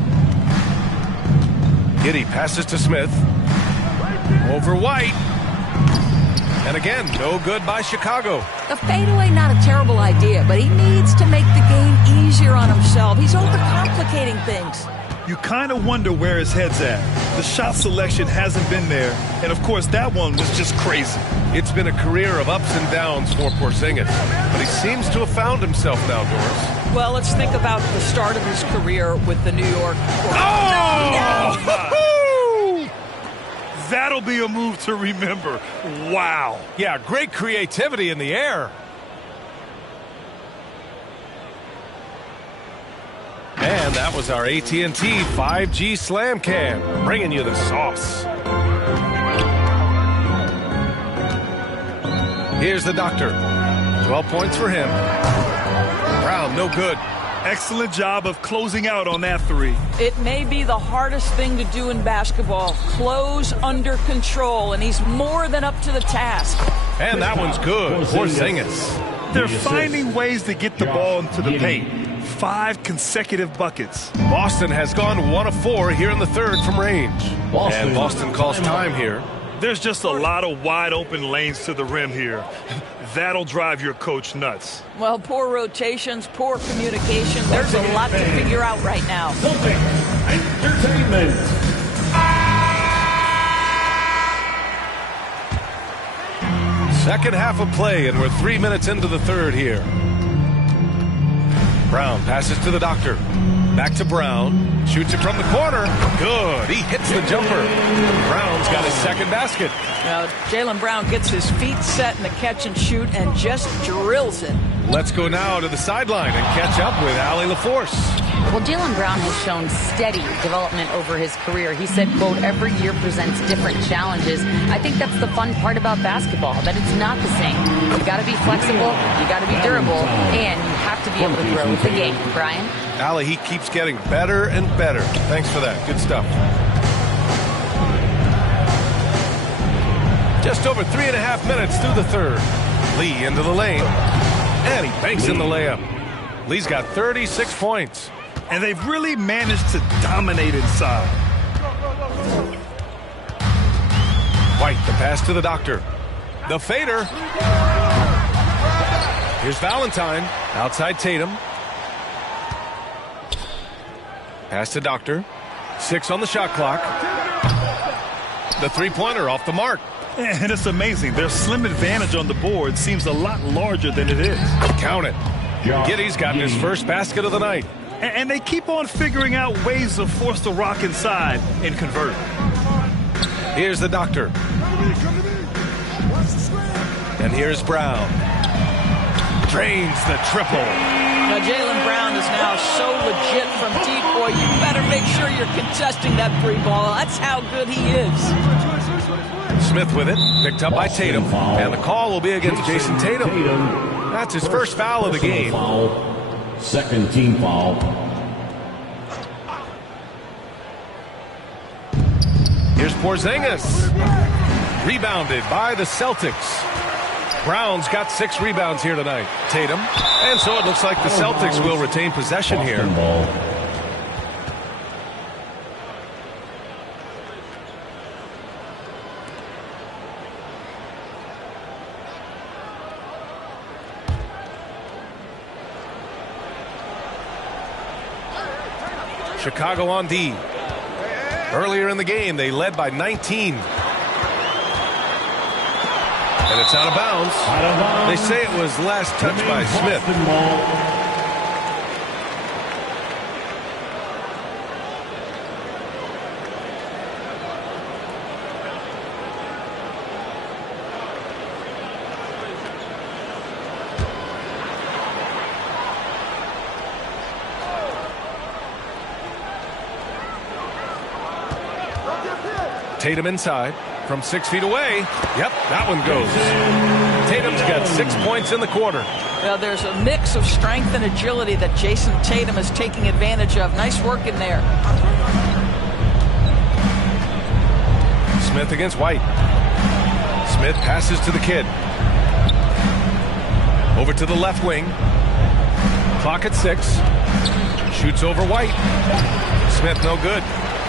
Giddey passes to Smith. Over White. And again, no good by Chicago. The fadeaway, not a terrible idea, but he needs to make the game easier on himself. He's overcomplicating things. You kind of wonder where his head's at. The shot selection hasn't been there. And, of course, that one was just crazy. It's been a career of ups and downs for Porzingis, but he seems to have found himself now, Doris. Well, let's think about the start of his career with the New York. Oh! That'll be a move to remember. Wow. Yeah, great creativity in the air. And that was our AT&T 5G Slam Cam, bringing you the sauce. Here's the doctor. 12 points for him. Brown, no good. Excellent job of closing out on that 3. It may be the hardest thing to do in basketball. Close under control, and he's more than up to the task. And that one's good. Porzingis. They're finding ways to get the ball into the paint. 5 consecutive buckets. Boston has gone 1 of 4 here in the third from range. And Boston calls time here. There's just a lot of wide open lanes to the rim here. That'll drive your coach nuts. Well, poor rotations, poor communication. There's a lot to figure out right now. Celtics Entertainment. Second half of play, and we're 3 minutes into the third here. Brown passes to the doctor. Back to Brown. Shoots it from the corner. Good. He hits the jumper. Brown's got his second basket. Now, Jaylen Brown gets his feet set in the catch and shoot and just drills it. Let's go now to the sideline and catch up with Allie LaForce. Well, Jaylen Brown has shown steady development over his career. He said, quote, every year presents different challenges. I think that's the fun part about basketball, that it's not the same. You got to be flexible, you got to be durable, and you have to be able to grow with the game. Brian? Allie, he keeps getting better and better. Thanks for that. Good stuff. Just over 3.5 minutes through the third. Lee into the lane. And he banks in the layup. Lee's got 36 points. And they've really managed to dominate inside. White, the pass to the Doctor. The fader. Here's Valentine. Outside Tatum. Pass to Doctor. 6 on the shot clock. The three-pointer off the mark. And it's amazing. Their slim advantage on the board seems a lot larger than it is. Count it. Giddey's gotten his first basket of the night. And they keep on figuring out ways to force the rock inside and convert. Here's the Doctor. And here's Brown. Drains the triple. Now, Jaylen Brown is now so legit from deep, boy. You better make sure you're contesting that free ball. That's how good he is. Smith with it. Picked up by Tatum. And the call will be against Jason Tatum. That's his first foul of the game. Second team foul. Here's Porzingis. Rebounded by the Celtics. Brown's got 6 rebounds here tonight. Tatum. And so it looks like the Celtics will retain possession here. Chicago on D. Earlier in the game, they led by 19. And it's out of bounds. They say it was last touched by Smith. Tatum inside from 6 feet away. Yep, that one goes. Tatum's got 6 points in the quarter. Now, there's a mix of strength and agility that Jason Tatum is taking advantage of. Nice work in there. Smith against White. Smith passes to the kid. Over to the left wing. Clock at 6. Shoots over White. Smith no good.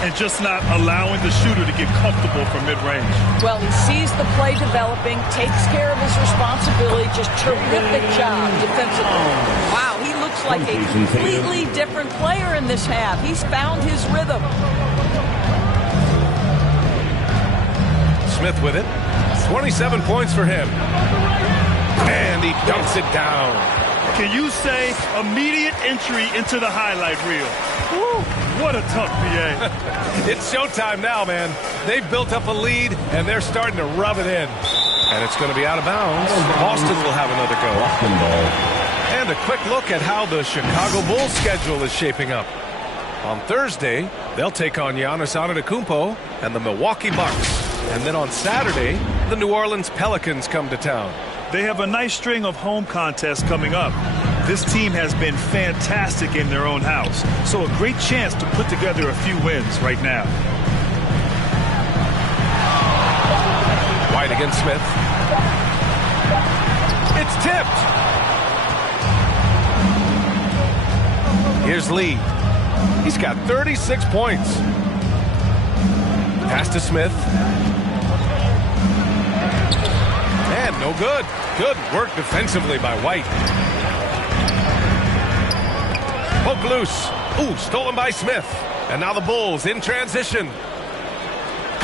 And just not allowing the shooter to get comfortable from mid-range. Well, he sees the play developing, takes care of his responsibility, just terrific job defensively. Wow, he looks like a completely different player in this half. He's found his rhythm. Smith with it. 27 points for him. And he dumps it down. Can you say immediate entry into the highlight reel? Woo, what a tough PA. It's showtime now, man. They've built up a lead, and they're starting to rub it in. And it's going to be out of bounds. Boston will have another go. And a quick look at how the Chicago Bulls schedule is shaping up. On Thursday, they'll take on Giannis Antetokounmpo and the Milwaukee Bucks. And then on Saturday, the New Orleans Pelicans come to town. They have a nice string of home contests coming up. This team has been fantastic in their own house, so a great chance to put together a few wins right now. White against Smith. It's tipped. Here's Lee. He's got 36 points. Pass to Smith. And no good. Good work defensively by White. Poke loose. Ooh, stolen by Smith. And now the Bulls in transition.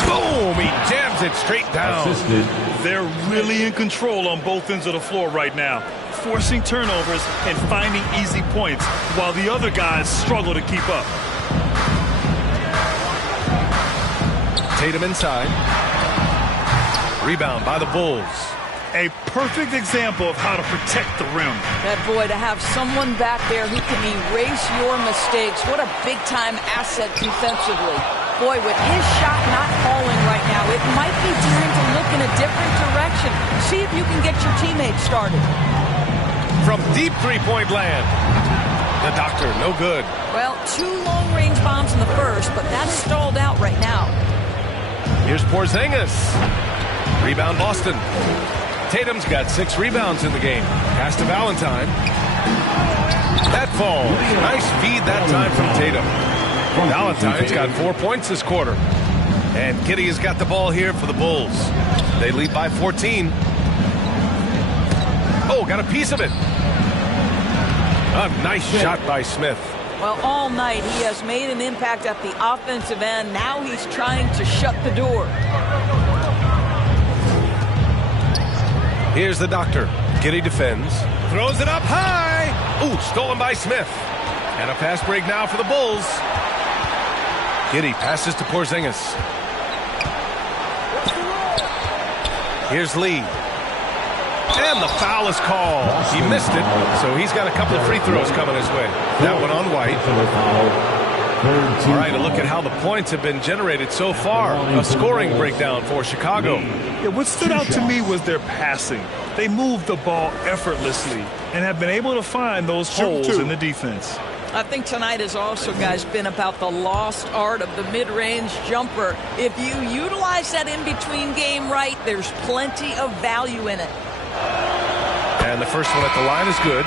Boom! He jams it straight down. Assisted. They're really in control on both ends of the floor right now, forcing turnovers and finding easy points while the other guys struggle to keep up. Tatum inside. Rebound by the Bulls. A perfect example of how to protect the rim. That boy, to have someone back there who can erase your mistakes. What a big-time asset defensively. Boy, with his shot not falling right now, it might be time to look in a different direction. See if you can get your teammates started. From deep three-point land. The doctor, no good. Well, 2 long-range bombs in the first, but that's stalled out right now. Here's Porzingis. Rebound Boston. Tatum's got 6 rebounds in the game. Pass to Valentine. That falls. Nice feed that time from Tatum. Valentine's got 4 points this quarter. And Giddey has got the ball here for the Bulls. They lead by 14. Oh, got a piece of it. A nice shot by Smith. Well, all night he has made an impact at the offensive end. Now he's trying to shut the door. Here's the doctor. Giddey defends. Throws it up high. Ooh, stolen by Smith. And a fast break now for the Bulls. Giddey passes to Porzingis. Here's Lee. And the foul is called. He missed it, so he's got a couple of free throws coming his way. That one on White. All right, a look at how the points have been generated so far. A scoring breakdown for Chicago. Yeah, what stood out to me was their passing. They moved the ball effortlessly and have been able to find those holes in the defense. I think tonight has also, guys, been about the lost art of the mid-range jumper. If you utilize that in-between game right, there's plenty of value in it. And the first one at the line is good.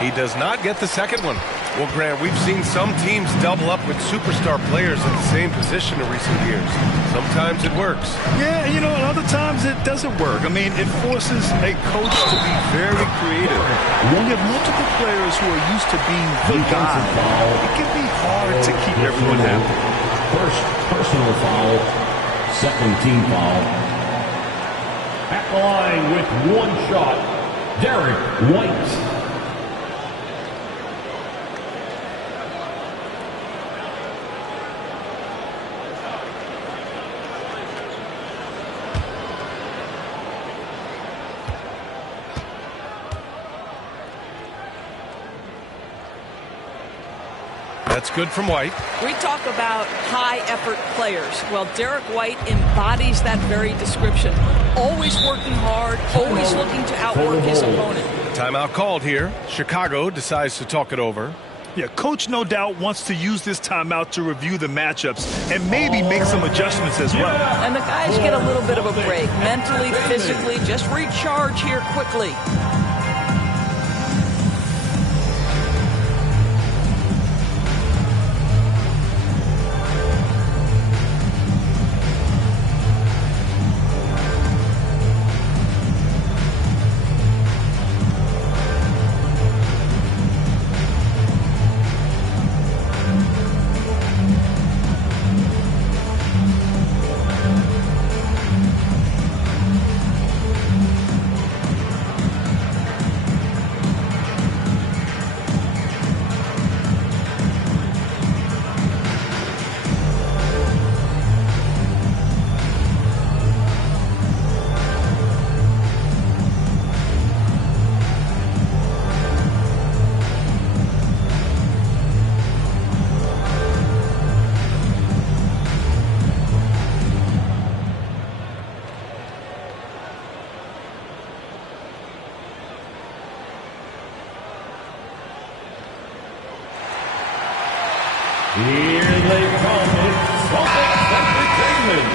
He does not get the second one. Well, Grant, we've seen some teams double up with superstar players at the same position in recent years. Sometimes it works. Yeah, you know, and other times it doesn't work. I mean, it forces a coach to be very creative. When you have multiple players who are used to being the guy, it can be hard to keep everyone happy. First personal foul, second team foul. At the line with 1 shot, Derek White. That's good from White. We talk about high-effort players. Well, Derek White embodies that very description. Always working hard, always looking to outwork his opponent. Timeout called here. Chicago decides to talk it over. Yeah, coach no doubt wants to use this timeout to review the matchups and maybe make some adjustments as well. And the guys get a little bit of a break. Mentally, physically, just recharge here quickly.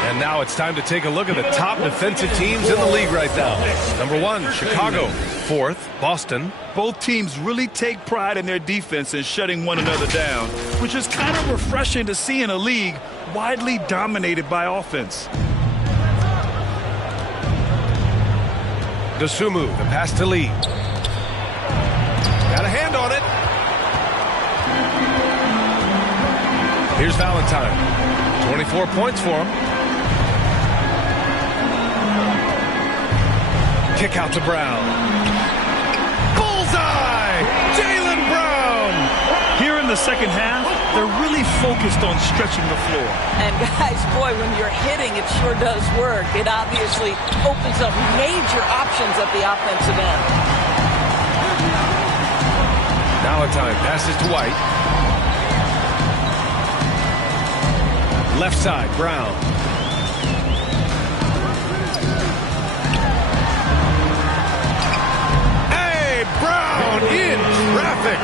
And now it's time to take a look at the top defensive teams in the league right now. Number 1, Chicago. 4th, Boston. Both teams really take pride in their defense and shutting one another down, which is kind of refreshing to see in a league widely dominated by offense. Dosunmu, the pass to Lee. Got a hand on it. Here's Valentine. 24 points for him. Kick out to Brown. Bullseye! Jaylen Brown! Here in the second half, They're really focused on stretching the floor. And guys, boy, when you're hitting, it sure does work. It obviously opens up major options at the offensive end. Valentine passes to White. Left side, Brown. Hey, Brown in traffic.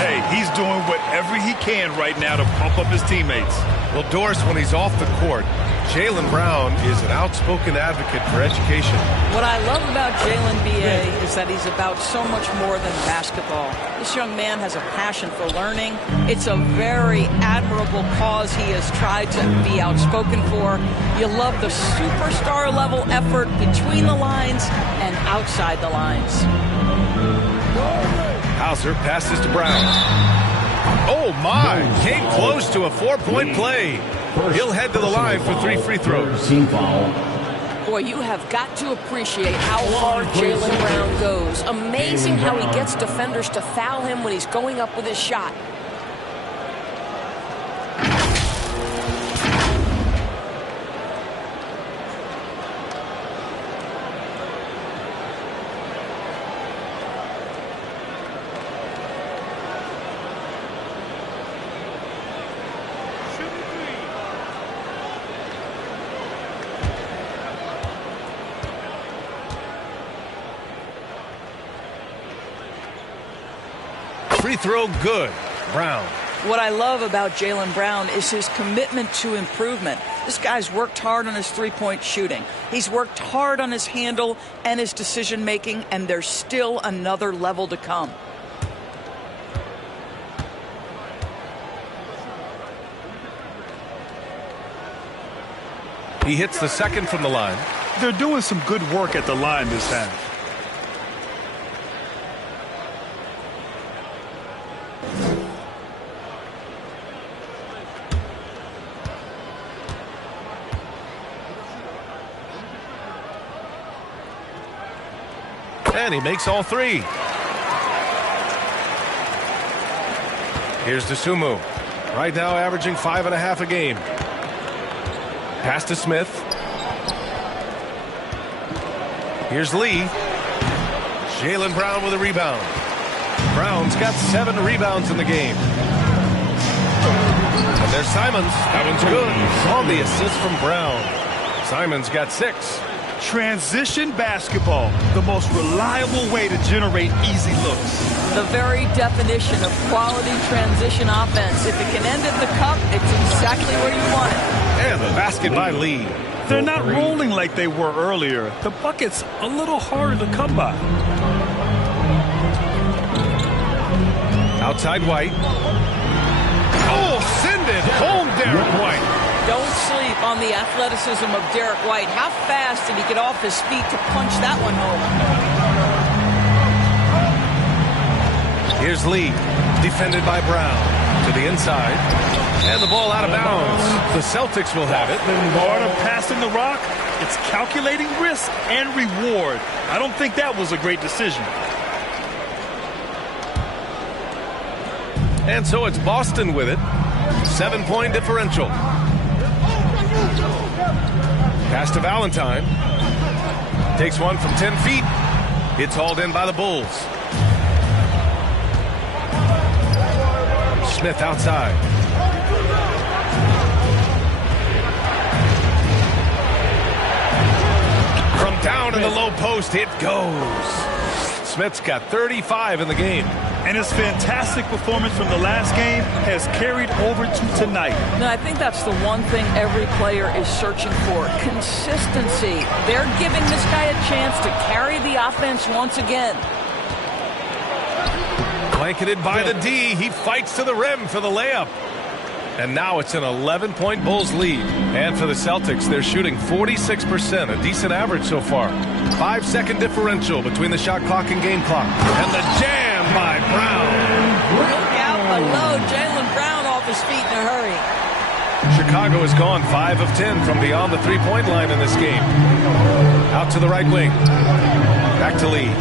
Hey, he's doing whatever he can right now to pump up his teammates. Well, Doris, when he's off the court, Jaylen Brown is an outspoken advocate for education. What I love about Jaylen B.A. is that he's about so much more than basketball. This young man has a passion for learning. It's a very admirable cause he has tried to be outspoken for. You love the superstar level effort between the lines and outside the lines. Hauser passes to Brown. Oh, my. Came close to a 4-point play. He'll head to the line for 3 free throws. Boy, you have got to appreciate how hard Jaylen Brown goes. Amazing how he gets defenders to foul him when he's going up with his shot. Free throw good. Brown. What I love about Jaylen Brown is his commitment to improvement. This guy's worked hard on his three-point shooting. He's worked hard on his handle and his decision-making, and there's still another level to come. He hits the second from the line. They're doing some good work at the line this half. And he makes all 3. Here's DeSumo. Right now averaging 5.5 a game. Pass to Smith. Here's Lee. Jaylen Brown with a rebound. Brown's got 7 rebounds in the game. And there's Simons. That one's good. On the assist from Brown. Simons got 6. Transition basketball, the most reliable way to generate easy looks. The very definition of quality transition offense. If it can end at the cup, it's exactly where you want it. And the basket by Lee. They're not rolling like they were earlier. The bucket's a little harder to come by. Outside White. Oh, send it home, Derek White. Don't sleep on the athleticism of Derek White. How fast did he get off his feet to punch that one home? Here's Lee, defended by Brown. To the inside. And the ball out of bounds. The Celtics will have it. Part of passing the rock, it's calculating risk and reward. I don't think that was a great decision. And so it's Boston with it. 7-point differential. Pass to Valentine. Takes one from 10 feet. It's hauled in by the Bulls. Smith outside. From down in the low post, it goes. Smith's got 35 in the game. And his fantastic performance from the last game has carried over to tonight. No, I think that's the one thing every player is searching for. Consistency. They're giving this guy a chance to carry the offense once again. Blanketed by the D. He fights to the rim for the layup. And now it's an 11-point Bulls lead. And for the Celtics, they're shooting 46%, a decent average so far. 5-second differential between the shot clock and game clock. And the jam by Brown. Look out below. Jaylen Brown off his feet in a hurry. Chicago has gone 5 of 10 from beyond the three-point line in this game. Out to the right wing. Back to Lee.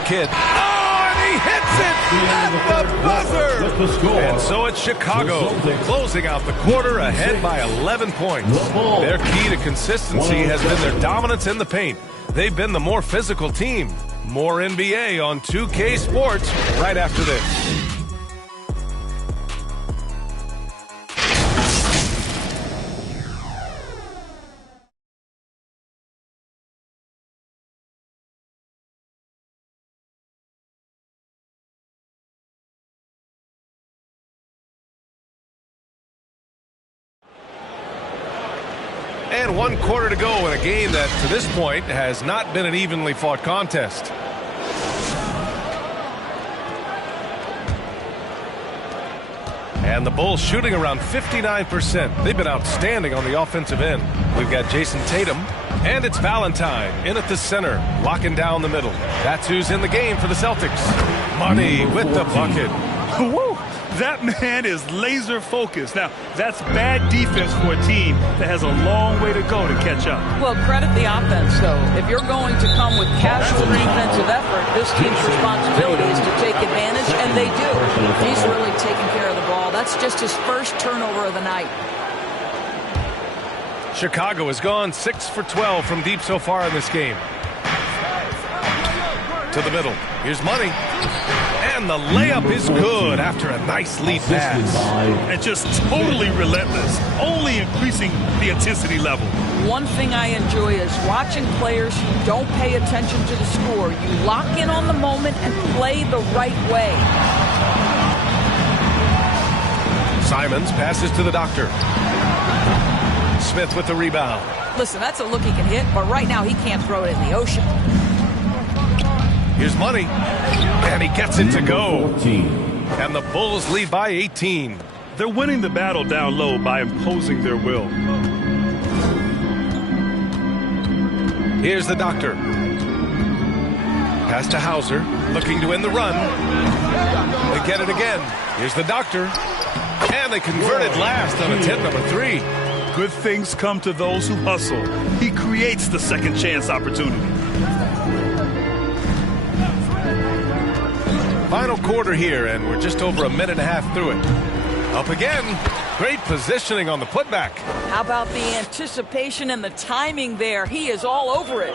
kid. Oh, and he hits it at the buzzer! And so it's Chicago closing out the quarter ahead by 11 points. Their key to consistency has been their dominance in the paint. They've been the more physical team. More NBA on 2K Sports right after this. And 1 quarter to go in a game that, to this point, has not been an evenly fought contest. And the Bulls shooting around 59%. They've been outstanding on the offensive end. We've got Jason Tatum, and it's Valentine in at the center, locking down the middle. That's who's in the game for the Celtics. Money with the bucket. Woo! That man is laser focused. Now, that's bad defense for a team that has a long way to go to catch up. Well, credit the offense, though. If you're going to come with casual defensive effort, this team's responsibility is to take advantage, and they do. He's really taking care of the ball. That's just his first turnover of the night. Chicago has gone 6 for 12 from deep so far in this game. To the middle. Here's Money. And the layup is good after a nice lead pass. And just totally relentless, only increasing the intensity level. One thing I enjoy is watching players who don't pay attention to the score. You lock in on the moment and play the right way. Simons passes to the Doctor. Smith with the rebound. Listen, that's a look he can hit, but right now he can't throw it in the ocean. Here's Money, and he gets it to go. And the Bulls lead by 18. They're winning the battle down low by imposing their will. Here's the Doctor. Pass to Hauser, looking to win the run. They get it again. Here's the Doctor. And they converted last on attempt number 3. Good things come to those who hustle. He creates the second chance opportunity. Final quarter here, and we're just over a minute and a half through it. Up again. Great positioning on the putback. How about the anticipation and the timing there? He is all over it.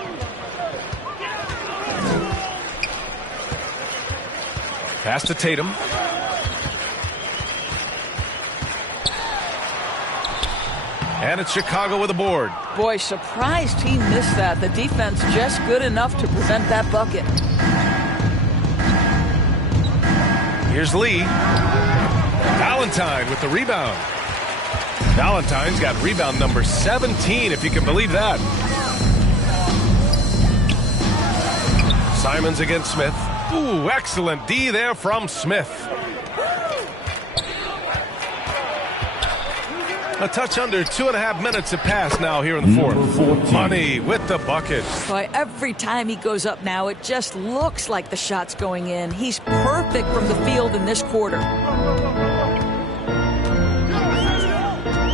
Pass to Tatum. And it's Chicago with a board. Boy, surprised he missed that. The defense just good enough to prevent that bucket. Here's Lee. Valentine with the rebound. Valentine's got rebound number 17, if you can believe that. Simons against Smith. Ooh, excellent D there from Smith. A touch under 2.5 minutes have passed now here in the fourth. Money with the bucket. Boy, every time he goes up now, it just looks like the shot's going in. He's perfect from the field in this quarter.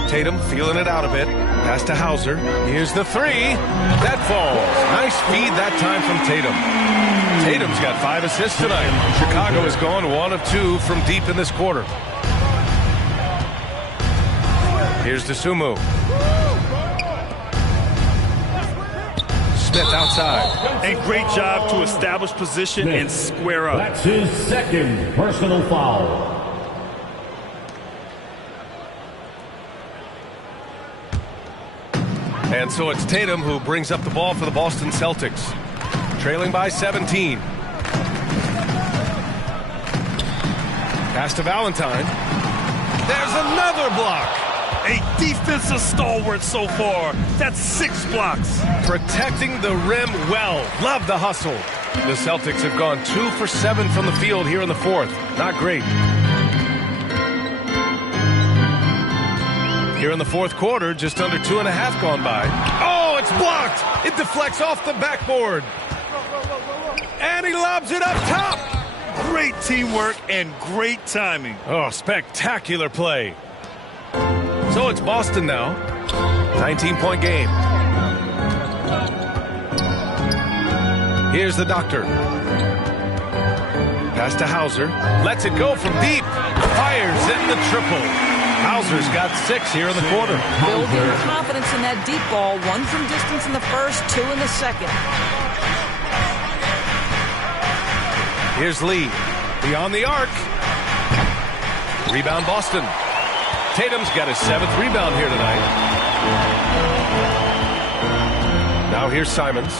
Tatum feeling it out a bit. Pass to Hauser. Here's the 3. That falls. Nice feed that time from Tatum. Tatum's got 5 assists tonight. Chicago has gone 1 of 2 from deep in this quarter. Here's Dosunmu. Smith outside. A great job to establish position and square up. That's his second personal foul. And so it's Tatum who brings up the ball for the Boston Celtics. Trailing by 17. Pass to Valentine. There's another block. A defensive stalwart so far. That's 6 blocks. Protecting the rim well. Love the hustle. The Celtics have gone 2 for 7 from the field here in the fourth. Not great. Here in the fourth quarter, just under 2.5 gone by. Oh, it's blocked. It deflects off the backboard. And he lobs it up top. Great teamwork and great timing. Oh, spectacular play. So it's Boston now. 19-point game. Here's the Doctor. Pass to Hauser. Lets it go from deep. Fires in the triple. Hauser's got 6 here in the quarter. Building confidence in that deep ball. 1 from distance in the first, 2 in the second. Here's Lee. Beyond the arc. Rebound Boston. Tatum's got his 7th rebound here tonight. Now here's Simons.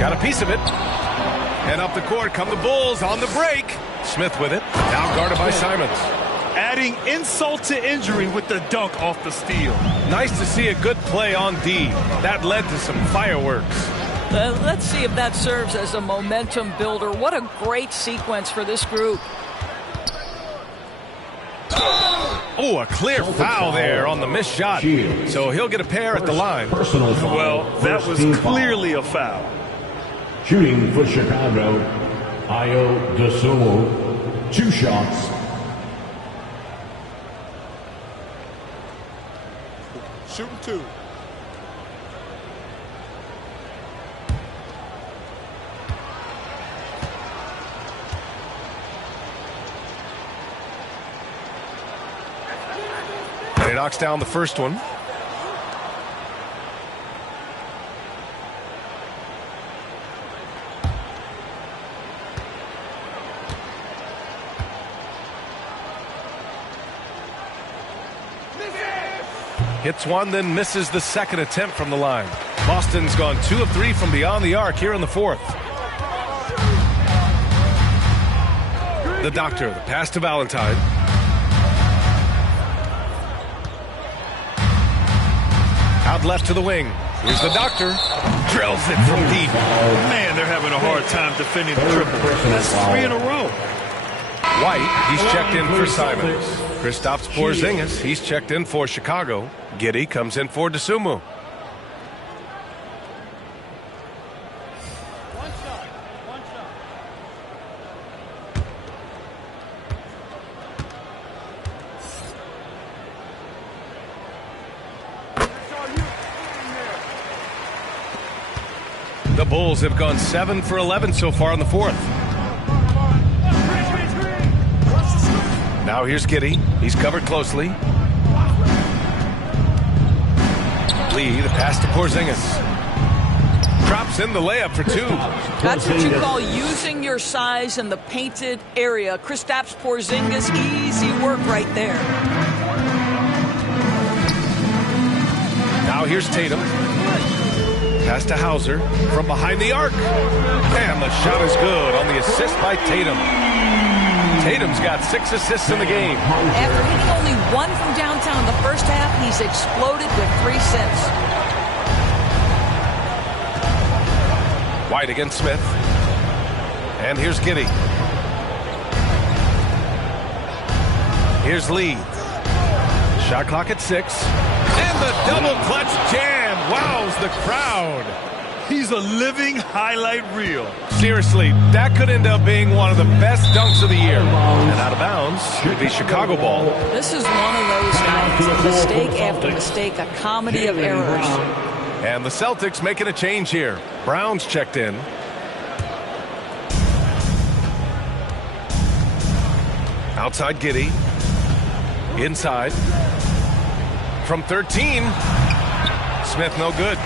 Got a piece of it. And up the court come the Bulls on the break. Smith with it. Now guarded by Simons. Adding insult to injury with the dunk off the steal. Nice to see a good play on D. That led to some fireworks. Let's see if that serves as a momentum builder. What a great sequence for this group. Oh, a clear foul there on the missed shot. So he'll get a pair at the line. Well, that was clearly a foul. Shooting for Chicago, Ayo Dosunmu. 2 shots. Shooting 2. And he knocks down the first one. Hits one, then misses the second attempt from the line. Boston's gone 2 of 3 from beyond the arc here in the 4th. The doctor, the pass to Valentine. Out left to the wing. Here's the doctor. Drills it from deep. Man, they're having a hard time defending the triple. That's 3 in a row. White, he's checked in for Simons. Kristaps Porzingis, he's checked in for Chicago. Giddey comes in for Dosunmu. The Bulls have gone 7 for 11 so far in the 4th. Now here's Giddey. He's covered closely. Lee, the pass to Porzingis. Drops in the layup for 2. That's what you call using your size in the painted area. Kristaps Porzingis, easy work right there. Now here's Tatum. Pass to Hauser from behind the arc. And the shot is good on the assist by Tatum. Tatum's got 6 assists in the game. After hitting only 1 from downtown in the first half, he's exploded with 3 since. White against Smith. And here's Giddey. Here's Lee. Shot clock at 6. And the double clutch jam wows the crowd. He's a living highlight reel. Seriously, that could end up being one of the best dunks of the year. And out of bounds should be Chicago ball. This is one of those nights. Mistake after mistake, a comedy of errors. And the Celtics making a change here. Brown's checked in. Outside Giddey. Inside. From 13. Smith no good.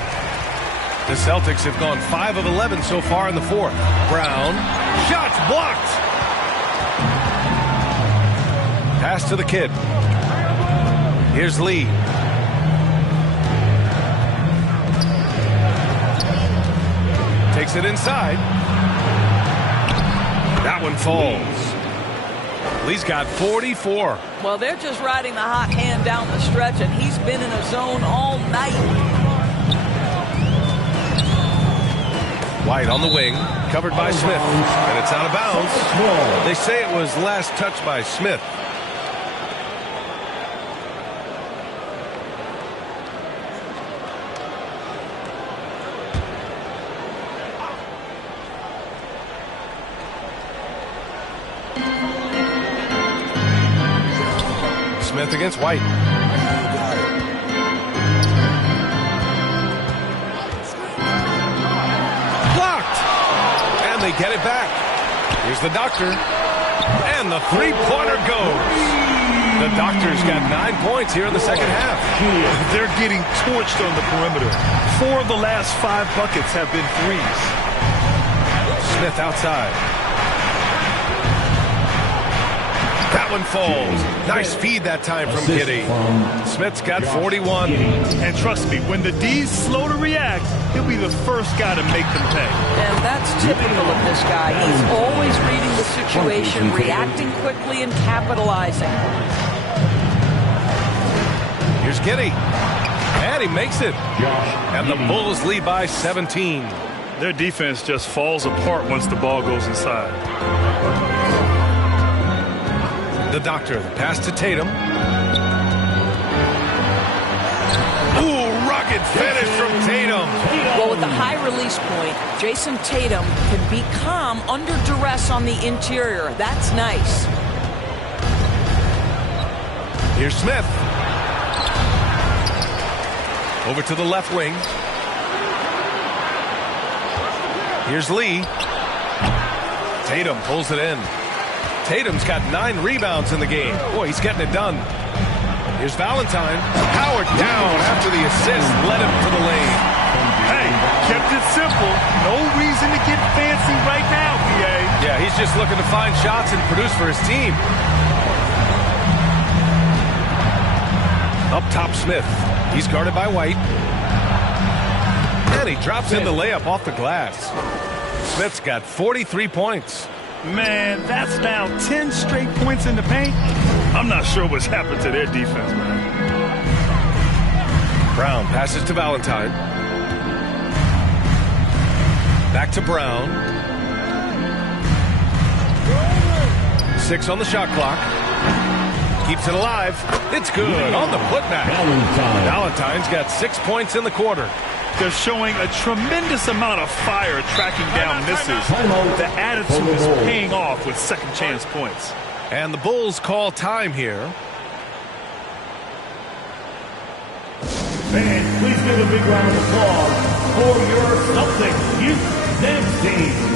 The Celtics have gone 5 of 11 so far in the 4th. Brown. Shots blocked. Pass to the kid. Here's Lee. Takes it inside. That one falls. Lee's got 44. Well, they're just riding the hot hand down the stretch, and he's been in a zone all night. White on the wing, covered by Smith, and it's out of bounds. They say it was last touched by Smith. Smith against White. Blocked. they get it back. Here's the doctor. And the three-pointer goes. The Doctor's got 9 points here in the second half. They're getting torched on the perimeter. 4 of the last 5 buckets have been threes. Smith outside. That one falls. Nice feed that time from Giddey. Smith's got 41. And trust me, when the D's slow to react, he'll be the first guy to make them pay. And that's typical of this guy. He's always reading the situation, reacting quickly, and capitalizing. Here's Giddey. And he makes it. And the Bulls lead by 17. Their defense just falls apart once the ball goes inside. The Doctor, the pass to Tatum. Ooh, rugged finish from Tatum. Well, with the high release point, Jason Tatum can be calm under duress on the interior. That's nice. Here's Smith. Over to the left wing. Here's Lee. Tatum pulls it in. Tatum's got 9 rebounds in the game. Boy, he's getting it done. Here's Valentine. Howard down after the assist led him to the lane. Hey, kept it simple. No reason to get fancy right now, PA. Yeah, he's just looking to find shots and produce for his team. Up top, Smith. He's guarded by White. And he drops in the layup off the glass. Smith's got 43 points. Man, that's now 10 straight points in the paint. I'm not sure what's happened to their defense, man. Brown passes to Valentine. Back to Brown. 6 on the shot clock. Keeps it alive. It's good on the putback. Valentine's got 6 points in the quarter. They're showing a tremendous amount of fire tracking down misses. The attitude is paying off with second chance points. And the Bulls call time here. Fans, please give a big round of applause for your Celtics youth dance team.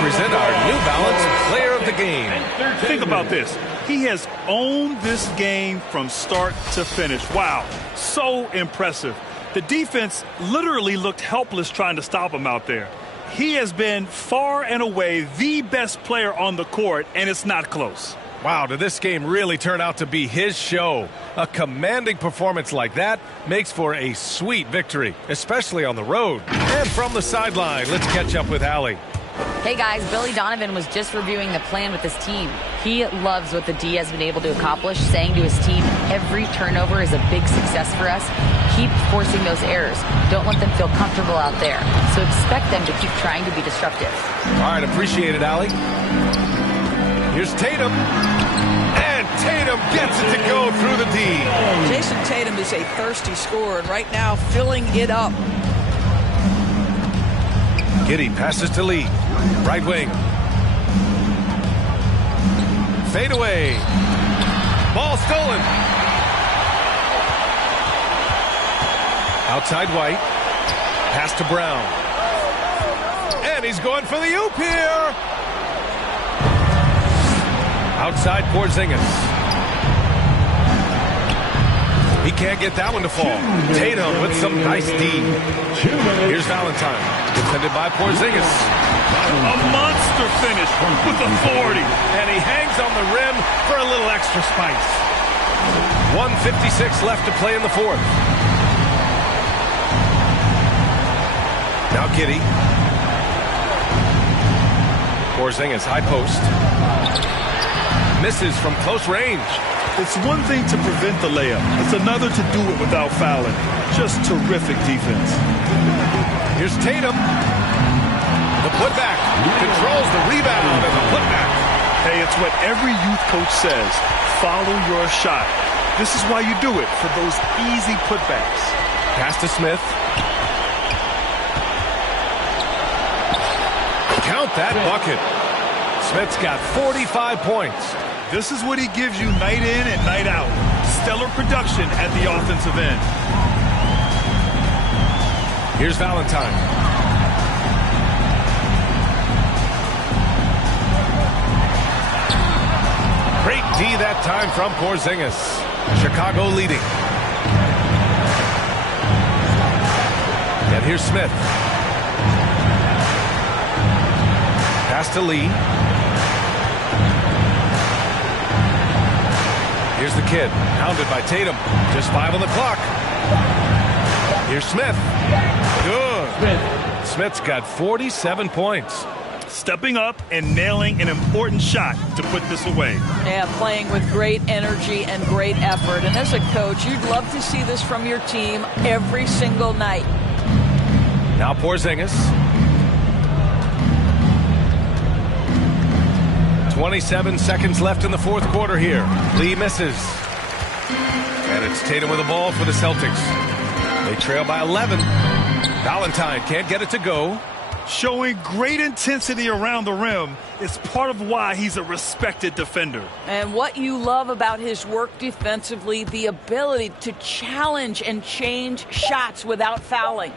Present our New Balance Player of the Game. Think about this. He has owned this game from start to finish. Wow, so impressive. The defense literally looked helpless trying to stop him out there. He has been far and away the best player on the court, and it's not close. Wow, did this game really turn out to be his show? A commanding performance like that makes for a sweet victory, especially on the road. And from the sideline, let's catch up with Allie. Hey guys, Billy Donovan was just reviewing the plan with his team. He loves what the D has been able to accomplish, saying to his team, every turnover is a big success for us. Keep forcing those errors. Don't let them feel comfortable out there. So expect them to keep trying to be disruptive. All right, appreciate it, Allie. Here's Tatum. And Tatum gets it to go through the D. Jason Tatum is a thirsty scorer, and right now filling it up. Giddey passes to Lee. Right wing. Fade away. Ball stolen. Outside White. Pass to Brown. And he's going for the oop here. Outside Porzingis. He can't get that one to fall. Tatum with some nice D. Here's Valentine, defended by Porzingis. A monster finish with authority. And he hangs on the rim for a little extra spice. 1:56 left to play in the fourth. Now Giddey. Porzingis, high post. Misses from close range. It's one thing to prevent the layup. It's another to do it without fouling. Just terrific defense. Here's Tatum. The putback. Controls the rebound and the putback. Hey, it's what every youth coach says. Follow your shot. This is why you do it, for those easy putbacks. Pass to Smith. Count that bucket. Smith's got 45 points. This is what he gives you night in and night out. Stellar production at the offensive end. Here's Valentine. Great D that time from Porzingis. Chicago leading. And here's Smith. Pass to Lee. Here's the kid, hounded by Tatum. Just 5 on the clock. Here's Smith. Good. Smith's got 47 points. Stepping up and nailing an important shot to put this away. Yeah, playing with great energy and great effort. And as a coach, you'd love to see this from your team every single night. Now Porzingis. 27 seconds left in the fourth quarter here. Lee misses. And it's Tatum with the ball for the Celtics. They trail by 11. Valentine can't get it to go. Showing great intensity around the rim is part of why he's a respected defender. And what you love about his work defensively, the ability to challenge and change shots without fouling.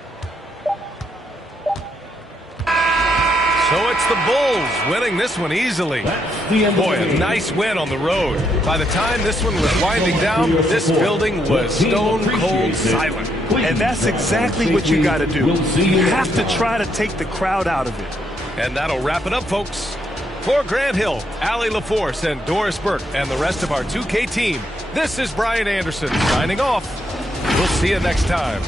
So it's the Bulls winning this one easily. Boy, a nice win on the road. By the time this one was winding down, this building was stone cold silent. And that's exactly what you got to do. You have to try to take the crowd out of it. And that'll wrap it up, folks. For Grant Hill, Allie LaForce, and Doris Burke, and the rest of our 2K team, this is Brian Anderson signing off. We'll see you next time.